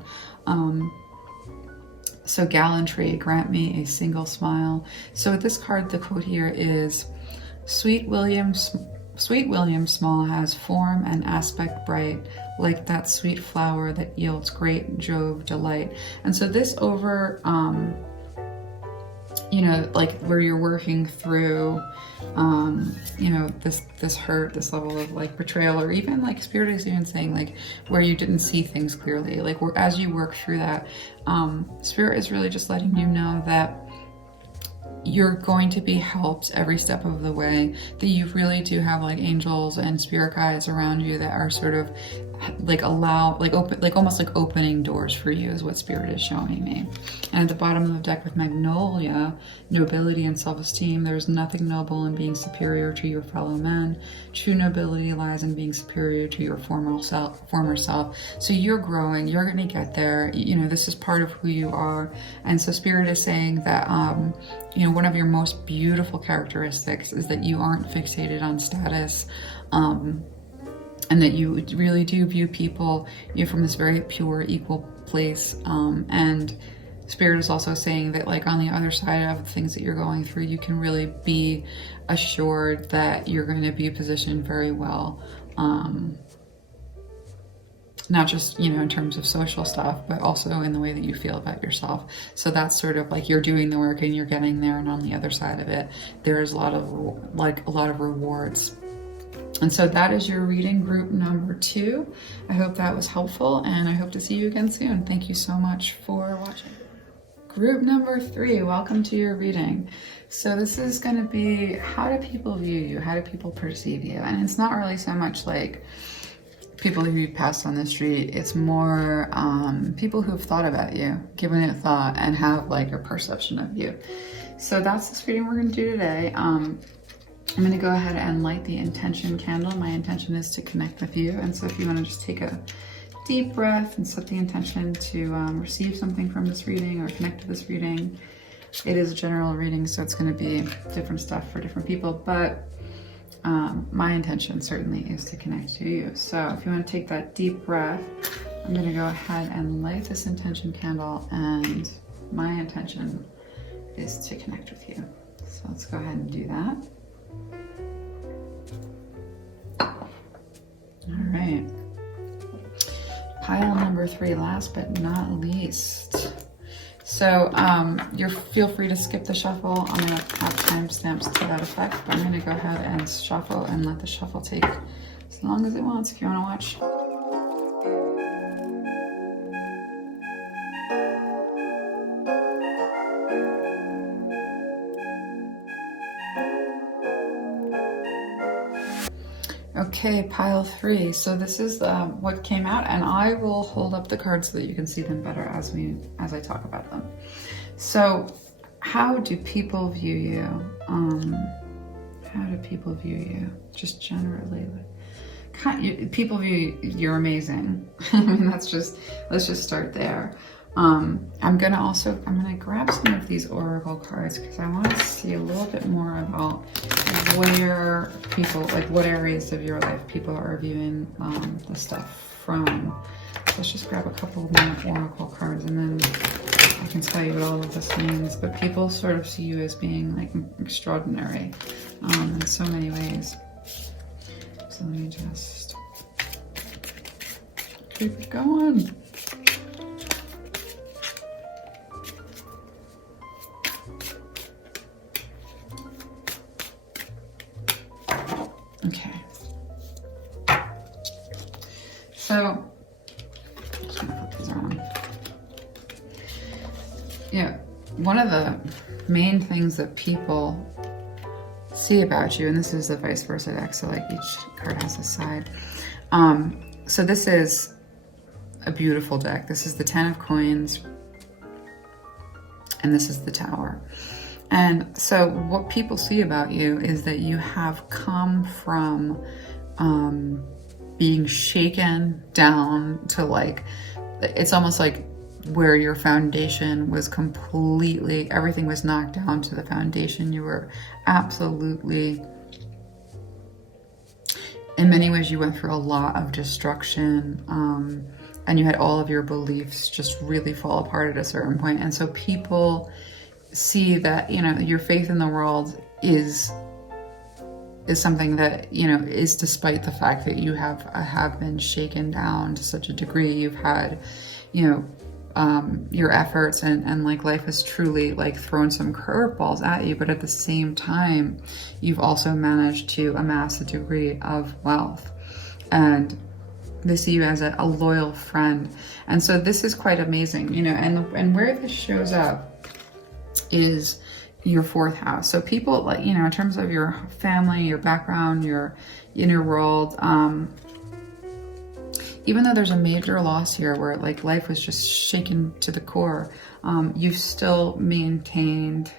So gallantry, grant me a single smile. So with this card, the quote here is, Sweet William Small has form and aspect bright, like that sweet flower that yields great Jove delight. And so this over, you know, like where you're working through, you know, this hurt, this level of like betrayal, or even like Spirit is even saying like where you didn't see things clearly, like as you work through that, Spirit is really just letting you know that you're going to be helped every step of the way, that you really do have like angels and spirit guides around you that are sort of like almost like opening doors for you, is what Spirit is showing me. And at the bottom of the deck with Magnolia, nobility and self-esteem. There is nothing noble in being superior to your fellow men. True nobility lies in being superior to your former self. So you're growing, you're going to get there. You know, this is part of who you are. And so Spirit is saying that, you know, one of your most beautiful characteristics is that you aren't fixated on status, and that you really do view people, you know, from this very pure, equal place. And Spirit is also saying that, like, on the other side of the things that you're going through, you can really be assured that you're going to be positioned very well. Not just, you know, in terms of social stuff, but also in the way that you feel about yourself. So that's sort of like you're doing the work and you're getting there, and on the other side of it, there's a lot of rewards. And so that is your reading, group number 2. I hope that was helpful, and I hope to see you again soon. Thank you so much for watching. Group number 3, welcome to your reading. So this is going to be, how do people view you? How do people perceive you? And it's not really so much like people who you passed on the street. It's more people who've thought about you, given it thought, and have like a perception of you. So that's this reading we're going to do today. I'm going to go ahead and light the intention candle. My intention is to connect with you. And so if you want to just take a deep breath and set the intention to receive something from this reading or connect to this reading. It is a general reading, so it's going to be different stuff for different people, but my intention certainly is to connect to you. So if you want to take that deep breath, I'm going to go ahead and light this intention candle, and my intention is to connect with you. So let's go ahead and do that. All right. Pile number 3, last but not least. So feel free to skip the shuffle. I'm going to have timestamps to that effect, but I'm going to go ahead and shuffle and let the shuffle take as long as it wants if you want to watch. Okay, pile 3. So this is what came out, and I will hold up the cards so that you can see them better as I talk about them. So, how do people view you? How do people view you? Just generally, people view you're amazing. I mean, let's just start there. I'm gonna grab some of these oracle cards because I want to see a little bit more about where people, like what areas of your life people are viewing the stuff from. So let's just grab a couple more oracle cards, and then I can tell you what all of this means. But people sort of see you as being like extraordinary in so many ways. So let me just keep it going. Okay. So, just gonna put these on. Yeah, one of the main things that people see about you, and this is the vice versa deck, so like each card has a side. So this is a beautiful deck. This is the 10 of coins, and this is the Tower. And so what people see about you is that you have come from being shaken down to like, it's almost like where your foundation was completely, everything was knocked down to the foundation. You were absolutely, in many ways you went through a lot of destruction, and you had all of your beliefs just really fall apart at a certain point. And so people see that, you know, your faith in the world is something that, you know, is despite the fact that you have been shaken down to such a degree. You've had, you know, your efforts and like life has truly like thrown some curveballs at you, but at the same time, you've also managed to amass a degree of wealth, and they see you as a loyal friend. And so this is quite amazing, you know, and where this shows up is your 4th house. So people, like, you know, in terms of your family, your background, your inner world, even though there's a major loss here where like life was just shaken to the core, you've still maintained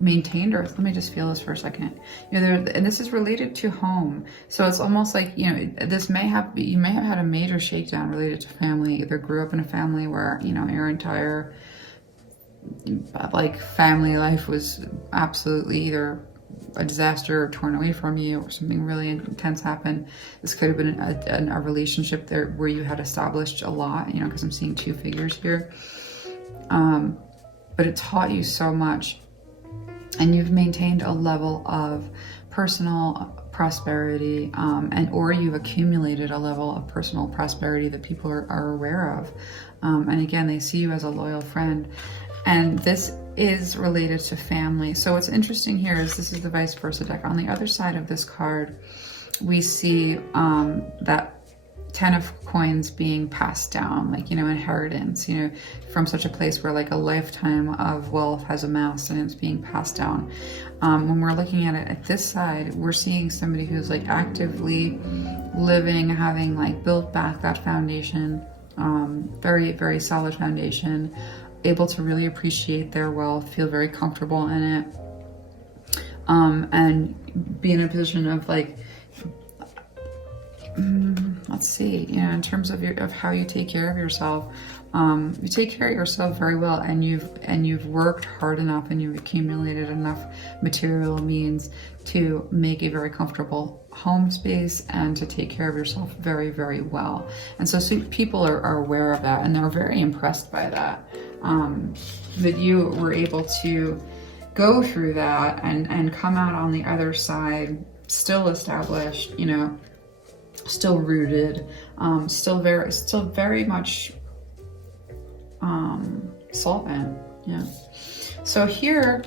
let me just feel this for a second. You know, and this is related to home. So it's almost like, you know, you may have had a major shakedown related to family. Either grew up in a family where, you know, your entire like family life was absolutely either a disaster torn away from you, or something really intense happened. This could have been a relationship there where you had established a lot, you know, because I'm seeing 2 figures here. But it taught you so much, and you've maintained a level of personal prosperity, or you've accumulated a level of personal prosperity that people are aware of. And again, they see you as a loyal friend. And this is related to family. So what's interesting here is this is the vice versa deck. On the other side of this card, we see that 10 of coins being passed down, like, you know, inheritance, you know, from such a place where like a lifetime of wealth has amassed and it's being passed down. When we're looking at it at this side, we're seeing somebody who's like actively living, having like built back that foundation, very, very solid foundation, able to really appreciate their wealth, feel very comfortable in it, and be in a position of like, let's see, you know, in terms of how you take care of yourself, you take care of yourself very well, and you've worked hard enough, and you've accumulated enough material means to make a very comfortable home space and to take care of yourself very, very well. And so people are aware of that, and they're very impressed by that, that you were able to go through that and come out on the other side still established, you know, still rooted, still very much solvent. Yeah. So here,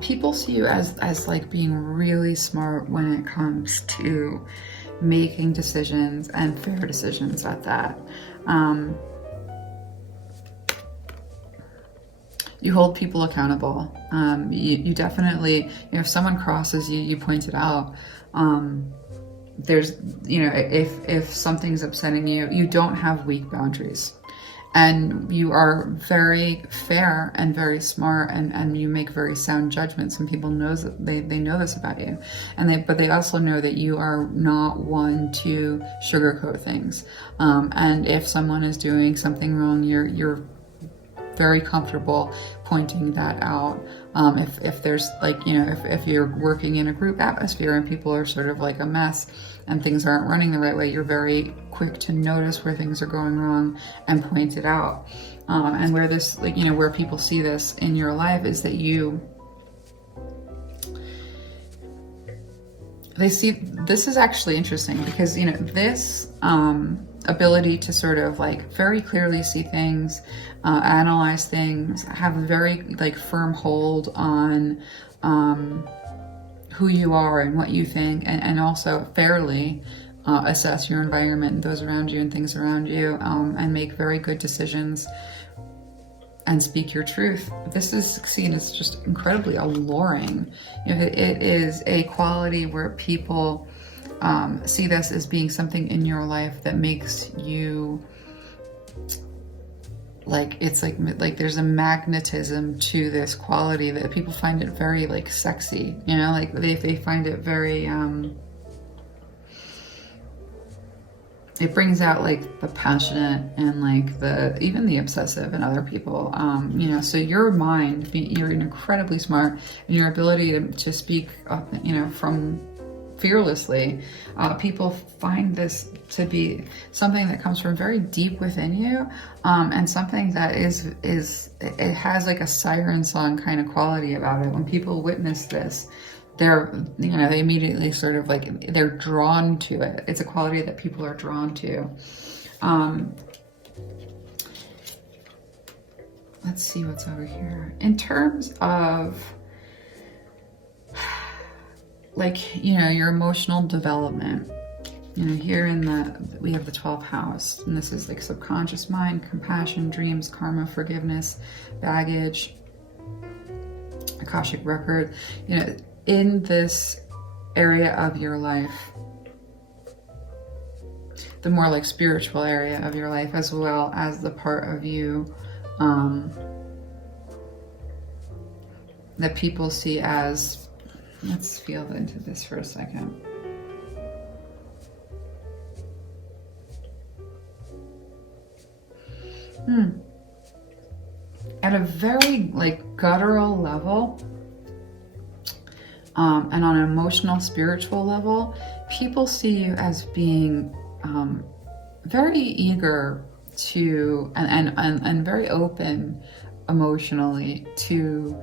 people see you as like being really smart when it comes to making decisions, and fair decisions at that. You hold people accountable. You definitely, you know, if someone crosses you, you point it out. There's, you know, if something's upsetting you, you don't have weak boundaries, and you are very fair and very smart, and you make very sound judgments, and people knows that they know this about you, but they also know that you are not one to sugarcoat things, and if someone is doing something wrong, you're very comfortable pointing that out. If there's like, you know, if you're working in a group atmosphere and people are sort of like a mess and things aren't running the right way, you're very quick to notice where things are going wrong and point it out. And where this, like, you know, where people see this in your life is that they see, this is actually interesting because, you know, this ability to sort of like very clearly see things, analyze things, have a very like firm hold on who you are and what you think, and also fairly assess your environment and those around you and things around you, and make very good decisions and speak your truth. This is seen as just incredibly alluring. You know, it is a quality where people see this as being something in your life that makes you like, it's like there's a magnetism to this quality that people find it very like sexy, you know, like they find it very it brings out like the passionate and like even the obsessive in other people, you know. So your mind, you're incredibly smart, and your ability to speak you know, from fearlessly, people find this to be something that comes from very deep within you, and something that it has like a siren song kind of quality about it. When people witness this, they're, you know, they immediately sort of like, they're drawn to it. It's a quality that people are drawn to. Let's see what's over here. In terms of like, you know, your emotional development, you know, here we have the 12th house, and this is like subconscious mind, compassion, dreams, karma, forgiveness, baggage, Akashic record. You know, in this area of your life, the more like spiritual area of your life, as well as the part of you that people see as, let's feel into this for a second. At a very like guttural level, and on an emotional, spiritual level, people see you as being very eager to and very open emotionally to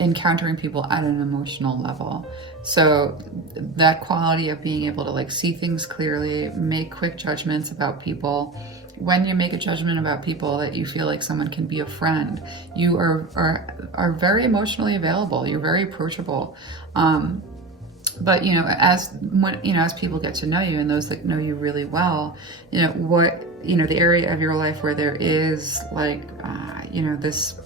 encountering people at an emotional level. So that quality of being able to like see things clearly, make quick judgments about people. When you make a judgment about people that you feel like someone can be a friend, you are very emotionally available. You're very approachable. But as people get to know you, and those that know you really well, the area of your life where there is like this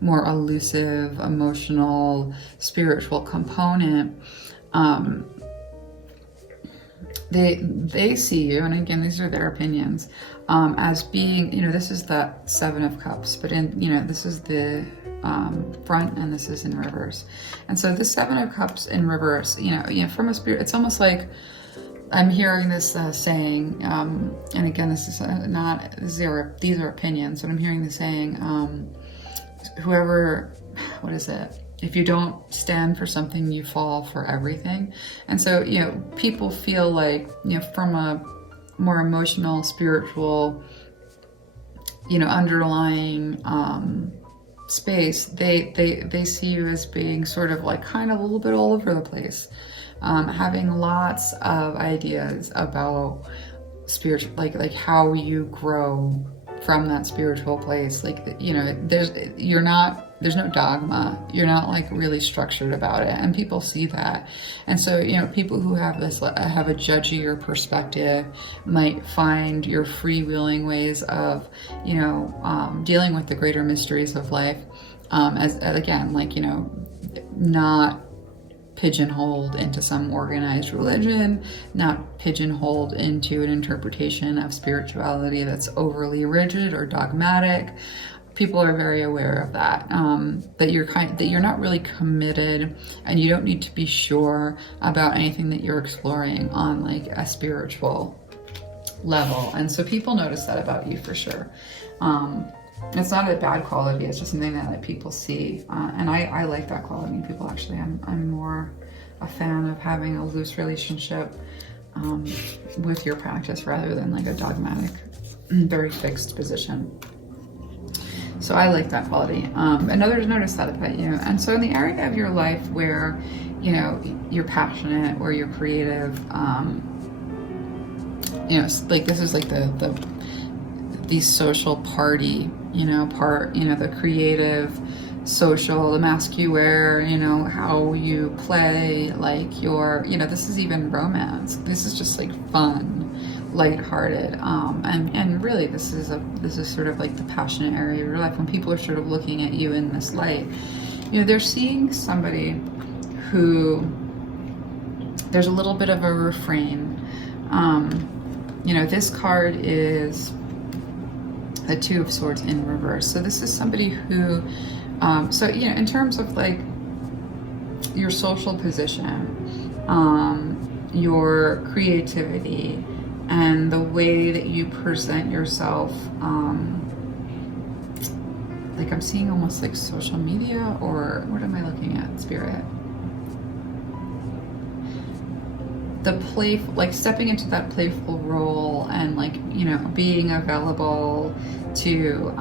more elusive, emotional, spiritual component, they see you, and again, these are their opinions, as being, this is the Seven of Cups, but this is the front, and this is in reverse. And so the Seven of Cups in reverse, from a spirit, it's almost like I'm hearing this saying, and again, this is these are opinions, but I'm hearing the saying, if you don't stand for something, you fall for everything. And so, people feel like, from a more emotional, spiritual, underlying space, they see you as being sort of like kind of a little bit all over the place, having lots of ideas about spiritual, like how you grow from that spiritual place. Like, there's no dogma. You're not like really structured about it, and people see that. And so, people who have a judgier perspective might find your freewheeling ways of, dealing with the greater mysteries of life, as again, like, not pigeonholed into some organized religion, not pigeonholed into an interpretation of spirituality that's overly rigid or dogmatic. People are very aware of that, that you're not really committed, and you don't need to be sure about anything that you're exploring on like a spiritual level. And so people notice that about you for sure. It's not a bad quality, it's just something that people see, and I like that quality in people. Actually, I'm more a fan of having a loose relationship with your practice rather than like a dogmatic, very fixed position. So I like that quality, and others notice that about you. And so in the area of your life where, you're passionate or you're creative, like this is like the social party, the creative, social, the mask you wear, how you play, like your, this is even romance. This is just like fun, lighthearted, and really this is sort of like the passionate area of your life. When people are sort of looking at you in this light, they're seeing somebody who, there's a little bit of a refrain. This card is the Two of Swords in reverse. So this is somebody who, in terms of like your social position, your creativity, and the way that you present yourself, like I'm seeing almost like social media, or what am I looking at, Spirit? The playful, like stepping into that playful role, and like, being available to,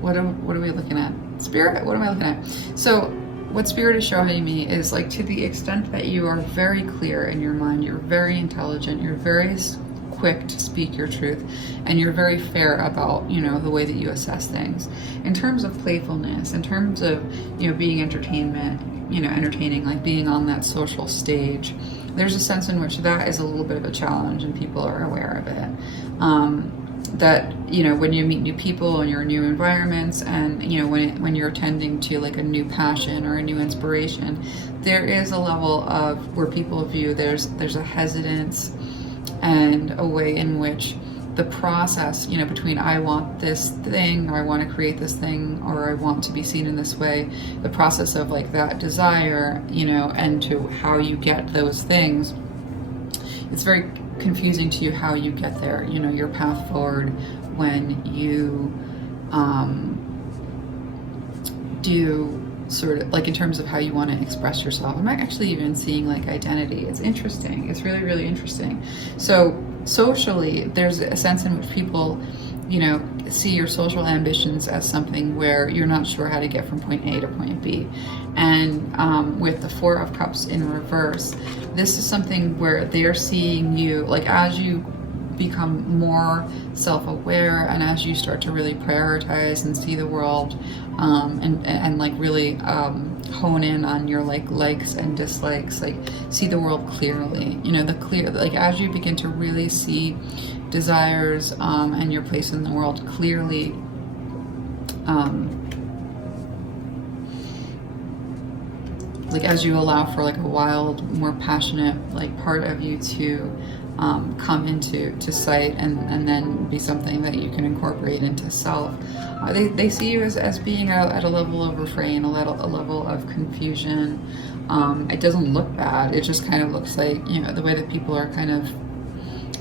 what are we looking at? Spirit, what am I looking at? So what Spirit is showing me is like, to the extent that you are very clear in your mind, you're very intelligent, you're very quick to speak your truth, and you're very fair about, the way that you assess things. In terms of playfulness, in terms of, being entertaining, like being on that social stage, there's a sense in which that is a little bit of a challenge, and people are aware of it. That, when you meet new people and you're in new environments, and, when you're attending to like a new passion or a new inspiration, there is a level of where people view there's a hesitance and a way in which the process, between I want this thing, or I want to create this thing, or I want to be seen in this way, the process of like that desire, and to how you get those things, it's very confusing to you how you get there, your path forward when you do sort of like in terms of how you want to express yourself. I'm actually even seeing like identity. It's interesting. It's really, really interesting. So socially, there's a sense in which people, you know, see your social ambitions as something where you're not sure how to get from point A to point B. And with the Four of Cups in reverse, this is something where they're seeing you, like as you become more self-aware and as you start to really prioritize and see the world and like really hone in on your like likes and dislikes, like see the world clearly, you know, like as you begin to really see desires and your place in the world clearly, like as you allow for like a wild, more passionate like part of you to come into sight and then be something that you can incorporate into self. They see you as being at a level of refrain, a level of confusion. It doesn't look bad. It just kind of looks like, you know, the way that people are kind of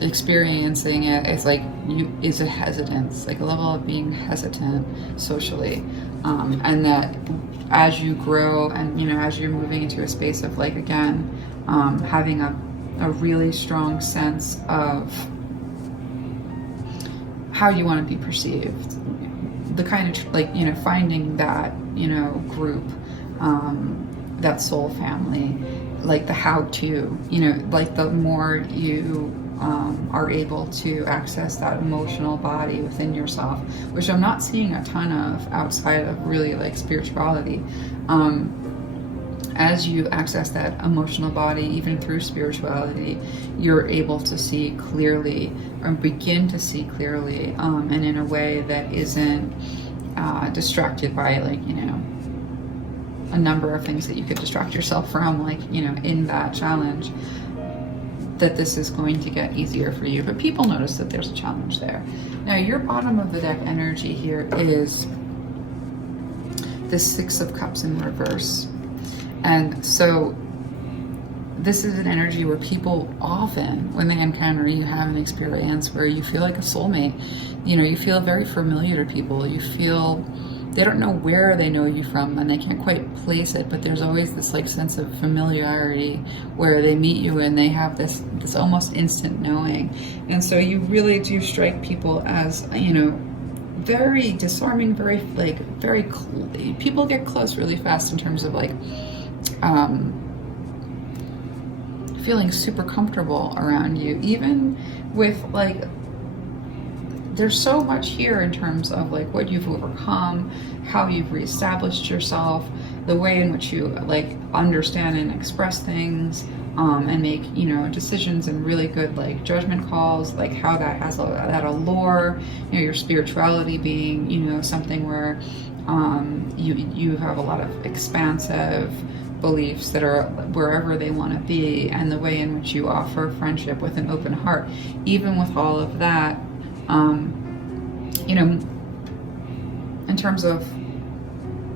experiencing it is like is a hesitance, like a level of being hesitant socially, and that as you grow and, you know, as you're moving into a space of like, again, having a really strong sense of how you want to be perceived, the kind of like, you know, finding that, you know, group, that soul family, like the how to, you know, like the more you are able to access that emotional body within yourself, which I'm not seeing a ton of outside of really like spirituality. As you access that emotional body, even through spirituality, you're able to see clearly or begin to see clearly, and in a way that isn't distracted by, like, you know, a number of things that you could distract yourself from, like, you know, in that challenge, that this is going to get easier for you. But people notice that there's a challenge there. Now, your bottom of the deck energy here is the Six of Cups in reverse. And so this is an energy where people often, when they encounter you, have an experience where you feel like a soulmate. You know, you feel very familiar to people. You feel they don't know where they know you from and they can't quite place it, but there's always this like sense of familiarity where they meet you and they have this almost instant knowing. And so you really do strike people as, you know, very disarming, people get close really fast in terms of like feeling super comfortable around you, even with like, there's so much here in terms of like what you've overcome, how you've reestablished yourself, the way in which you like understand and express things, and make, you know, decisions and really good like judgment calls, like how that has that allure, you know, your spirituality being, you know, something where you have a lot of expansive beliefs that are wherever they want to be, and the way in which you offer friendship with an open heart. Even with all of that, you know, in terms of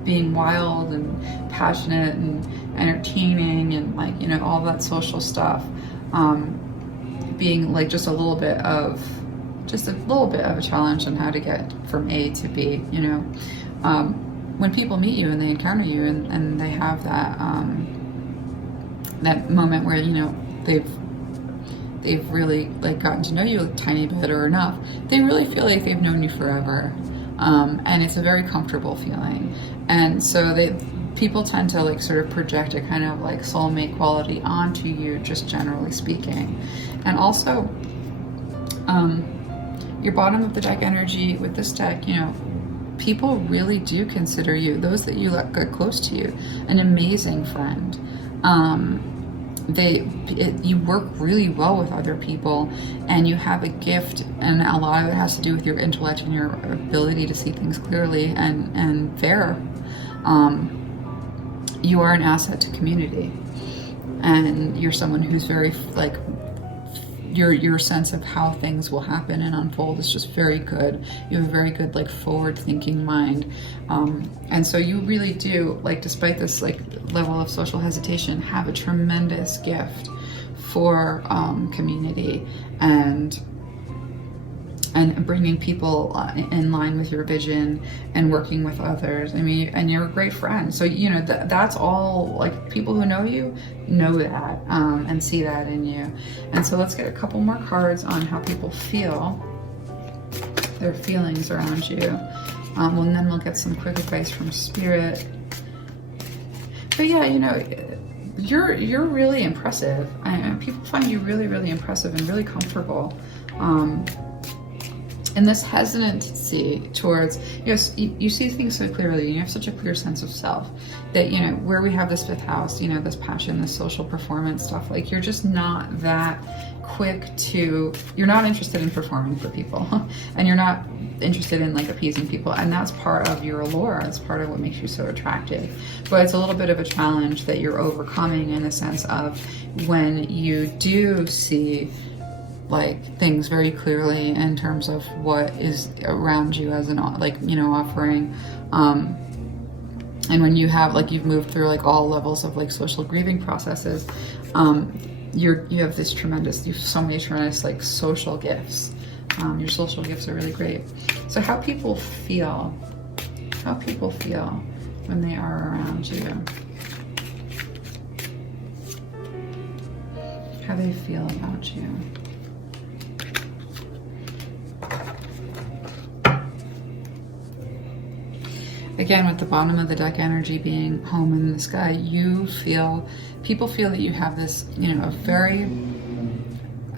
being wild and passionate and entertaining and like, you know, all that social stuff, being like just a little bit of a challenge on how to get from A to B, you know. When people meet you and they encounter you and they have that that moment where, you know, they've really like gotten to know you a tiny bit or enough, they really feel like they've known you forever, and it's a very comfortable feeling. And so people tend to like sort of project a kind of like soulmate quality onto you, just generally speaking. And also your bottom of the deck energy with this deck, you know, people really do consider you, those that you let get close to you, an amazing friend. You work really well with other people, and you have a gift, and a lot of it has to do with your intellect and your ability to see things clearly and fair. You are an asset to community, and you're someone who's very like, your sense of how things will happen and unfold is just very good. You have a very good like forward thinking mind, and so you really do, like, despite this like level of social hesitation, have a tremendous gift for community and and bringing people in line with your vision and working with others. I mean, and you're a great friend. So, you know, that's all, like, people who know you know that and see that in you. And so let's get a couple more cards on how people feel, their feelings around you. And then we'll get some quick advice from Spirit. But yeah, you know, you're really impressive. People find you really, really impressive and really comfortable. And this hesitancy towards, you know, you see things so clearly, and you have such a clear sense of self that, you know, where we have this fifth house, you know, this passion, this social performance stuff, like, you're just not that quick to, you're not interested in performing for people and you're not interested in, like, appeasing people, and that's part of your allure. That's part of what makes you so attractive. But it's a little bit of a challenge that you're overcoming, in the sense of when you do see, like, things very clearly in terms of what is around you as an, like, you know, offering, and when you have, like, you've moved through, like, all levels of, like, social grieving processes, you have this tremendous, you have so many tremendous, like, social gifts. Your social gifts are really great. So how people feel when they are around you, how they feel about you. Again, with the bottom of the deck energy being home in the sky, people feel that you have this, you know, a very,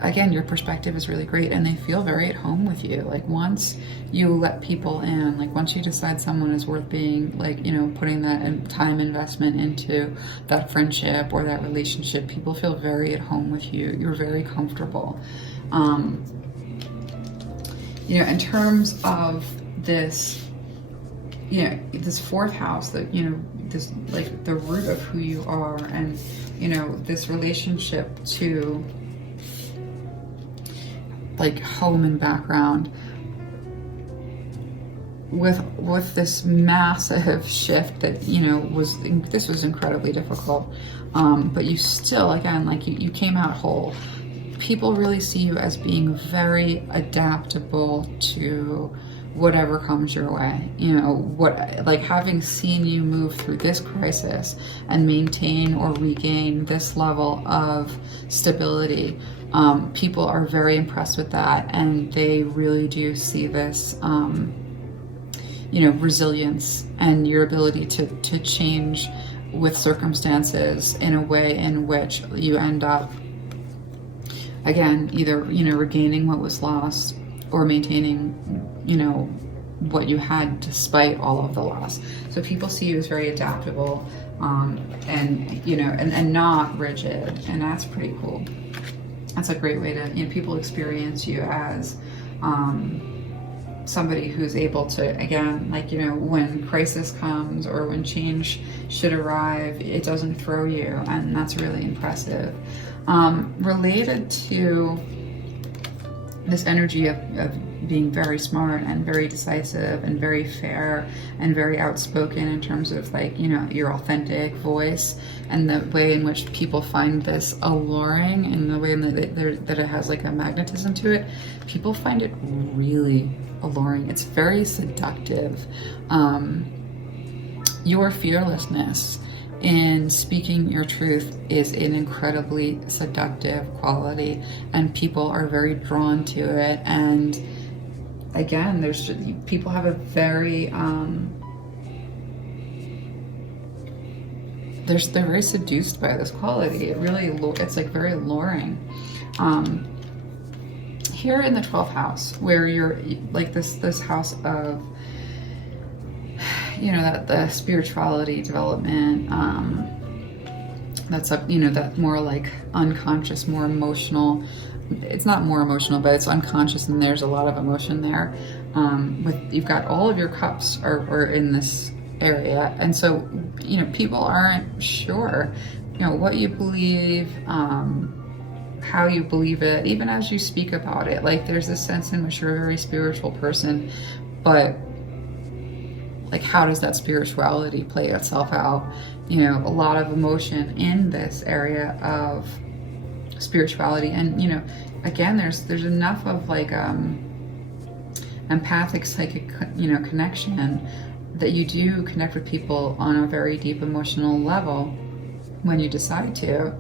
again, your perspective is really great, and they feel very at home with you. Like, once you let people in, like, once you decide someone is worth being, like, you know, putting that time investment into that friendship or that relationship, people feel very at home with you. You're very comfortable. You know, in terms of this, you know, this fourth house, that, you know, this, like, the root of who you are, and, you know, this relationship to, like, home and background, with this massive shift that, you know, this was incredibly difficult, but you still, again, like, you came out whole. People really see you as being very adaptable to whatever comes your way. You know, like, having seen you move through this crisis and maintain or regain this level of stability, people are very impressed with that, and they really do see this, you know, resilience and your ability to change with circumstances in a way in which you end up, again, either, you know, regaining what was lost or maintaining, you know, what you had despite all of the loss. So people see you as very adaptable, and, you know, and not rigid, and that's pretty cool. That's a great way to, you know, people experience you as somebody who's able to, again, like, you know, when crisis comes or when change should arrive, it doesn't throw you, and that's really impressive. Related to this energy of being very smart and very decisive and very fair and very outspoken in terms of, like, you know, your authentic voice, and the way in which people find this alluring, and the way that it has, like, a magnetism to it, people find it really alluring. It's very seductive. Your fearlessness in speaking your truth is an incredibly seductive quality, and people are very drawn to it. And again, people have a very they're very seduced by this quality. It's like very alluring. Here in the 12th house, where you're, like, this house of, you know, that the spirituality development, that's up, you know, that more like unconscious, more emotional. It's not more emotional, but it's unconscious, and there's a lot of emotion there. You've got all of your cups are in this area, and so, you know, people aren't sure, you know, what you believe, how you believe it, even as you speak about it. Like, there's this sense in which you're a very spiritual person, but, like, how does that spirituality play itself out? You know, a lot of emotion in this area of spirituality, and, you know, again, there's enough of, like, empathic psychic, connection, that you do connect with people on a very deep emotional level when you decide to.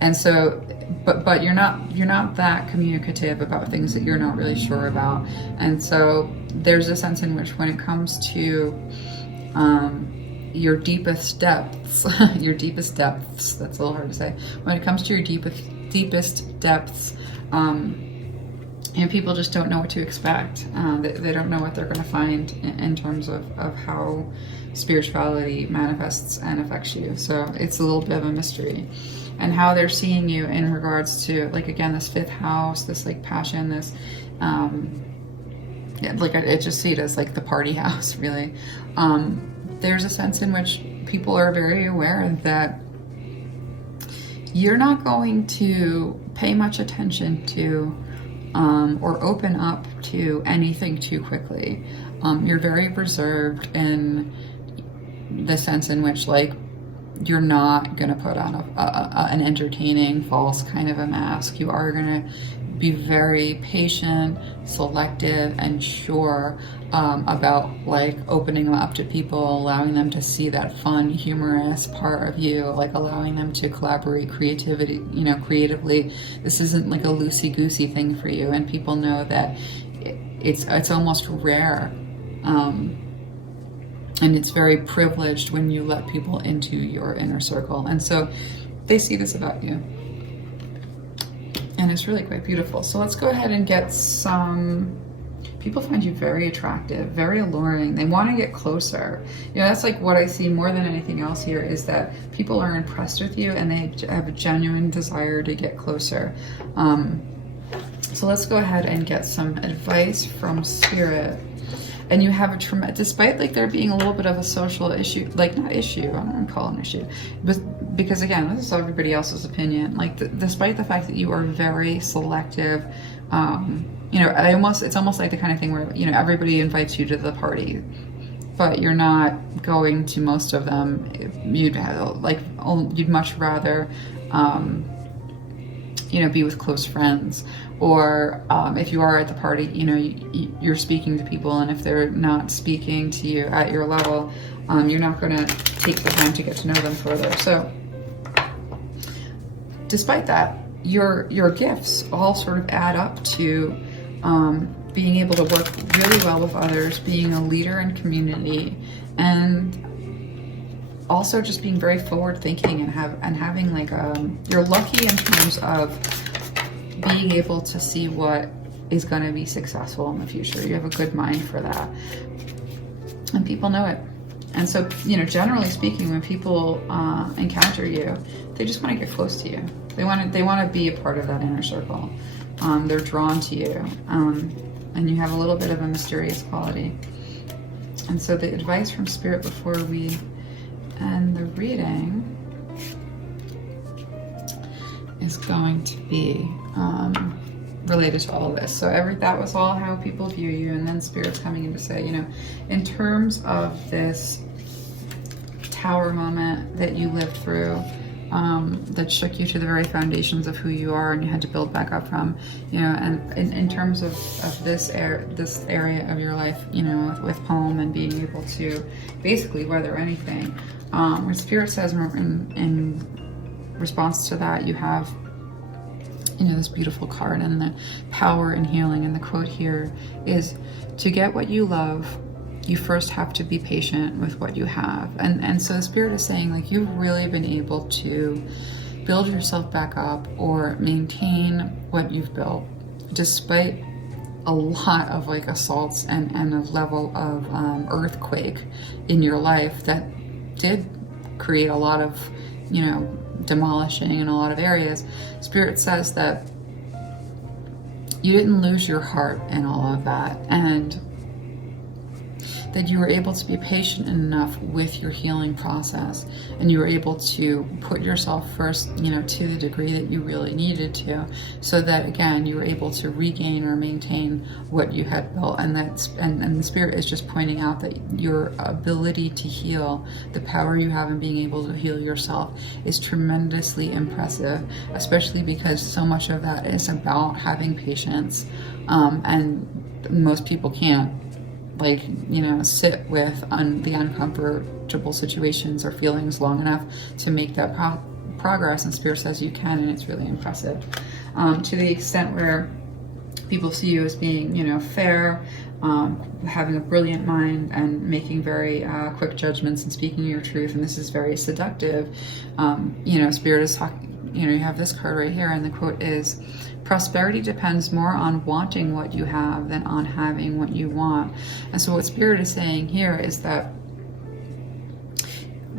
And so, but you're not that communicative about things that you're not really sure about. And so there's a sense in which when it comes to your deepest depths, that's a little hard to say. When it comes to your deepest depths, people just don't know what to expect. They don't know what they're going to find in terms of how spirituality manifests and affects you. So it's a little bit of a mystery. And how they're seeing you in regards to, like, again, this fifth house, this like passion, this, I just see it as like the party house, really. There's a sense in which people are very aware that you're not going to pay much attention to or open up to anything too quickly. You're very reserved in the sense in which, like, you're not going to put on an entertaining, false kind of a mask. You are going to be very patient, selective, and sure about, like, opening them up to people, allowing them to see that fun, humorous part of you, like allowing them to collaborate creatively. This isn't like a loosey-goosey thing for you, and people know that it's almost rare. And it's very privileged when you let people into your inner circle. And so they see this about you. And it's really quite beautiful. So let's go ahead and get some... People find you very attractive, very alluring. They want to get closer. That's like what I see more than anything else here, is that people are impressed with you and they have a genuine desire to get closer. So let's go ahead and get some advice from Spirit. And you have despite like there being a little bit of a social issue, like not issue, I don't want to call it an issue, but because again, this is everybody else's opinion, like despite the fact that you are very selective, it's almost like the kind of thing where, everybody invites you to the party, but you're not going to most of them. You'd much rather, be with close friends, or if you are at the party, you're speaking to people, and if they're not speaking to you at your level, you're not going to take the time to get to know them further. So despite that, your gifts all sort of add up to being able to work really well with others, being a leader in community, and also just being very forward thinking and having like you're lucky in terms of being able to see what is going to be successful in the future. You have a good mind for that, and people know it. And so, generally speaking, when people encounter you, they just want to get close to you. They want to be a part of that inner circle. They're drawn to you, and you have a little bit of a mysterious quality. And so the advice from Spirit before we end the reading is going to be related to all of this. So that was all how people view you, and then Spirit's coming in to say, in terms of this tower moment that you lived through, that shook you to the very foundations of who you are, and you had to build back up from, and in terms of this area of your life, with home and being able to basically weather anything. What Spirit says in response to that, you have this beautiful card, and the power in healing, and the quote here is, to get what you love, you first have to be patient with what you have. And so the Spirit is saying, like, you've really been able to build yourself back up or maintain what you've built, despite a lot of like assaults and a level of earthquake in your life that did create a lot of, demolishing in a lot of areas. Spirit says that you didn't lose your heart in all of that, and that you were able to be patient enough with your healing process, and you were able to put yourself first, to the degree that you really needed to, so that again you were able to regain or maintain what you had built. And the Spirit is just pointing out that your ability to heal, the power you have in being able to heal yourself, is tremendously impressive, especially because so much of that is about having patience, and most people can't, like, you know, sit with the uncomfortable situations or feelings long enough to make that progress. And Spirit says you can, and it's really impressive. To the extent where people see you as being, you know, fair, having a brilliant mind, and making very quick judgments and speaking your truth, and this is very seductive. You know, Spirit is talking, you know, you have this card right here, and the quote is, prosperity depends more on wanting what you have than on having what you want. And so what Spirit is saying here is that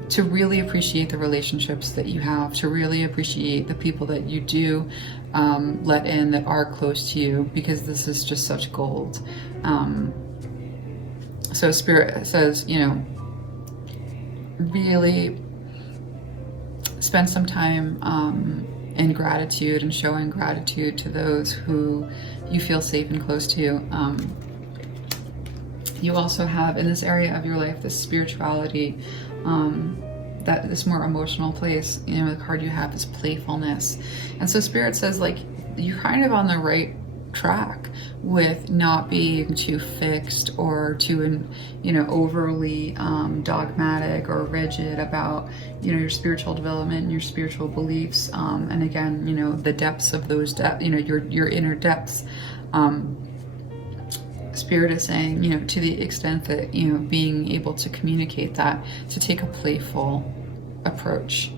to really appreciate the relationships that you have, to really appreciate the people that you do let in that are close to you, because this is just such gold. So Spirit says, you know, really spend some time in gratitude and showing gratitude to those who you feel safe and close to. You also have in this area of your life this spirituality, that this more emotional place. You know, the card you have is playfulness, and so Spirit says, like, you're kind of on the right track with not being too fixed or too, you know, overly dogmatic or rigid about, you know, your spiritual development and your spiritual beliefs, and again, you know, the depths of those you know, your inner depths. Spirit is saying, you know, to the extent that, you know, being able to communicate that, to take a playful approach,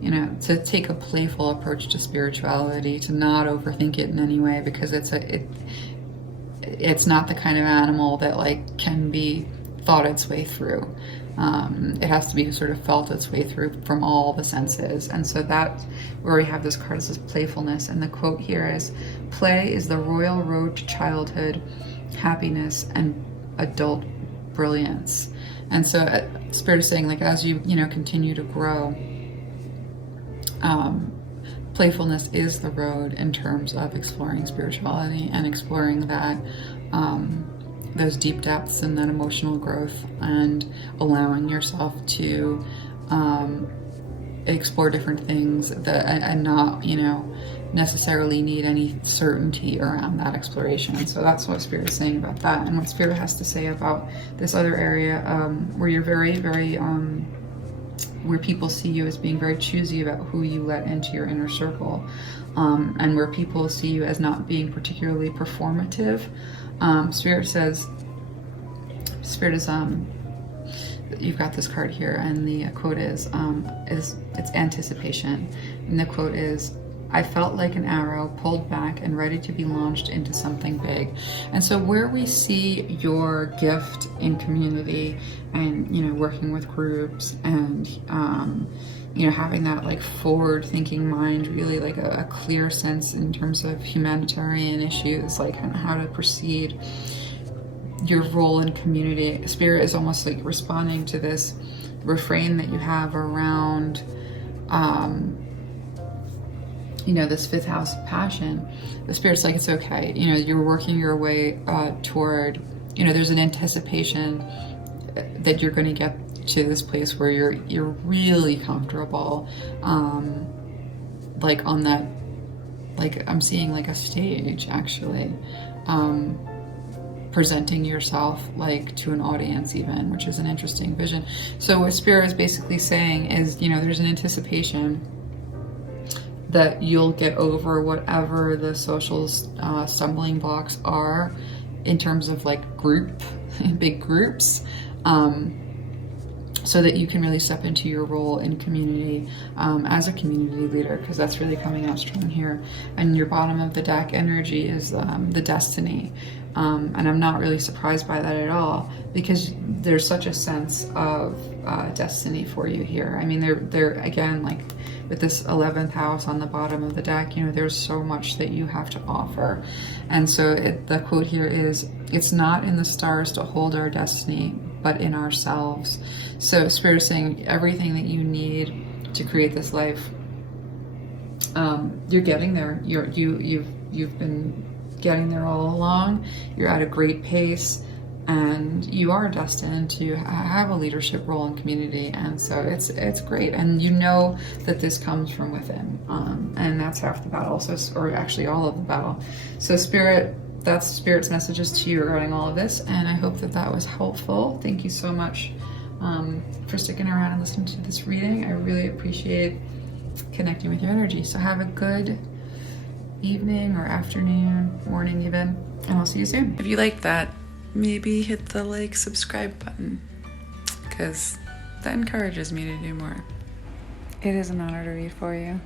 you know, to take a playful approach to spirituality, to not overthink it in any way, because it's not the kind of animal that, like, can be thought its way through. It has to be sort of felt its way through from all the senses. And so that's where we have this card, this playfulness. And the quote here is, play is the royal road to childhood, happiness, and adult brilliance. And so Spirit is saying, like, as you, you know, continue to grow, playfulness is the road in terms of exploring spirituality and exploring that, those deep depths and that emotional growth, and allowing yourself to explore different things that, and not, you know, necessarily need any certainty around that exploration. And so that's what Spirit is saying about that, and what Spirit has to say about this other area, where you're very, very where people see you as being very choosy about who you let into your inner circle, and where people see you as not being particularly performative. Spirit says, Spirit is, you've got this card here, and the quote is it's anticipation, and the quote is, I felt like an arrow pulled back and ready to be launched into something big. And so where we see your gift in community, and, you know, working with groups, and you know, having that, like, forward thinking mind, really like a clear sense in terms of humanitarian issues, like how to proceed, your role in community. Spirit is almost like responding to this refrain that you have around you know, this fifth house of passion. The Spirit's like, it's okay, you know, you're working your way toward, you know, there's an anticipation that you're going to get to this place where you're really comfortable, like on that, like, I'm seeing like a stage actually, presenting yourself like to an audience even, which is an interesting vision. So what Spirit is basically saying is, you know, there's an anticipation that you'll get over whatever the social stumbling blocks are in terms of, like, big groups, so that you can really step into your role in community, as a community leader, because that's really coming out strong here. And your bottom of the deck energy is the destiny, and I'm not really surprised by that at all, because there's such a sense of destiny for you here. I mean, they're again, like, with this 11th house on the bottom of the deck, you know, there's so much that you have to offer. And so the quote here is, it's not in the stars to hold our destiny, but in ourselves. So Spirit is saying everything that you need to create this life, you're getting there. You've been getting there all along. You're at a great pace, and you are destined to have a leadership role in community. And so it's great, and you know that this comes from within, and that's half the battle. So, or actually all of the battle. So Spirit that's Spirit's messages to you regarding all of this, and I hope that that was helpful. Thank you so much for sticking around and listening to this reading. I really appreciate connecting with your energy. So have a good evening or afternoon, morning even, and I'll see you soon. If you like that, maybe hit the like, subscribe button, because that encourages me to do more. It is an honor to read for you.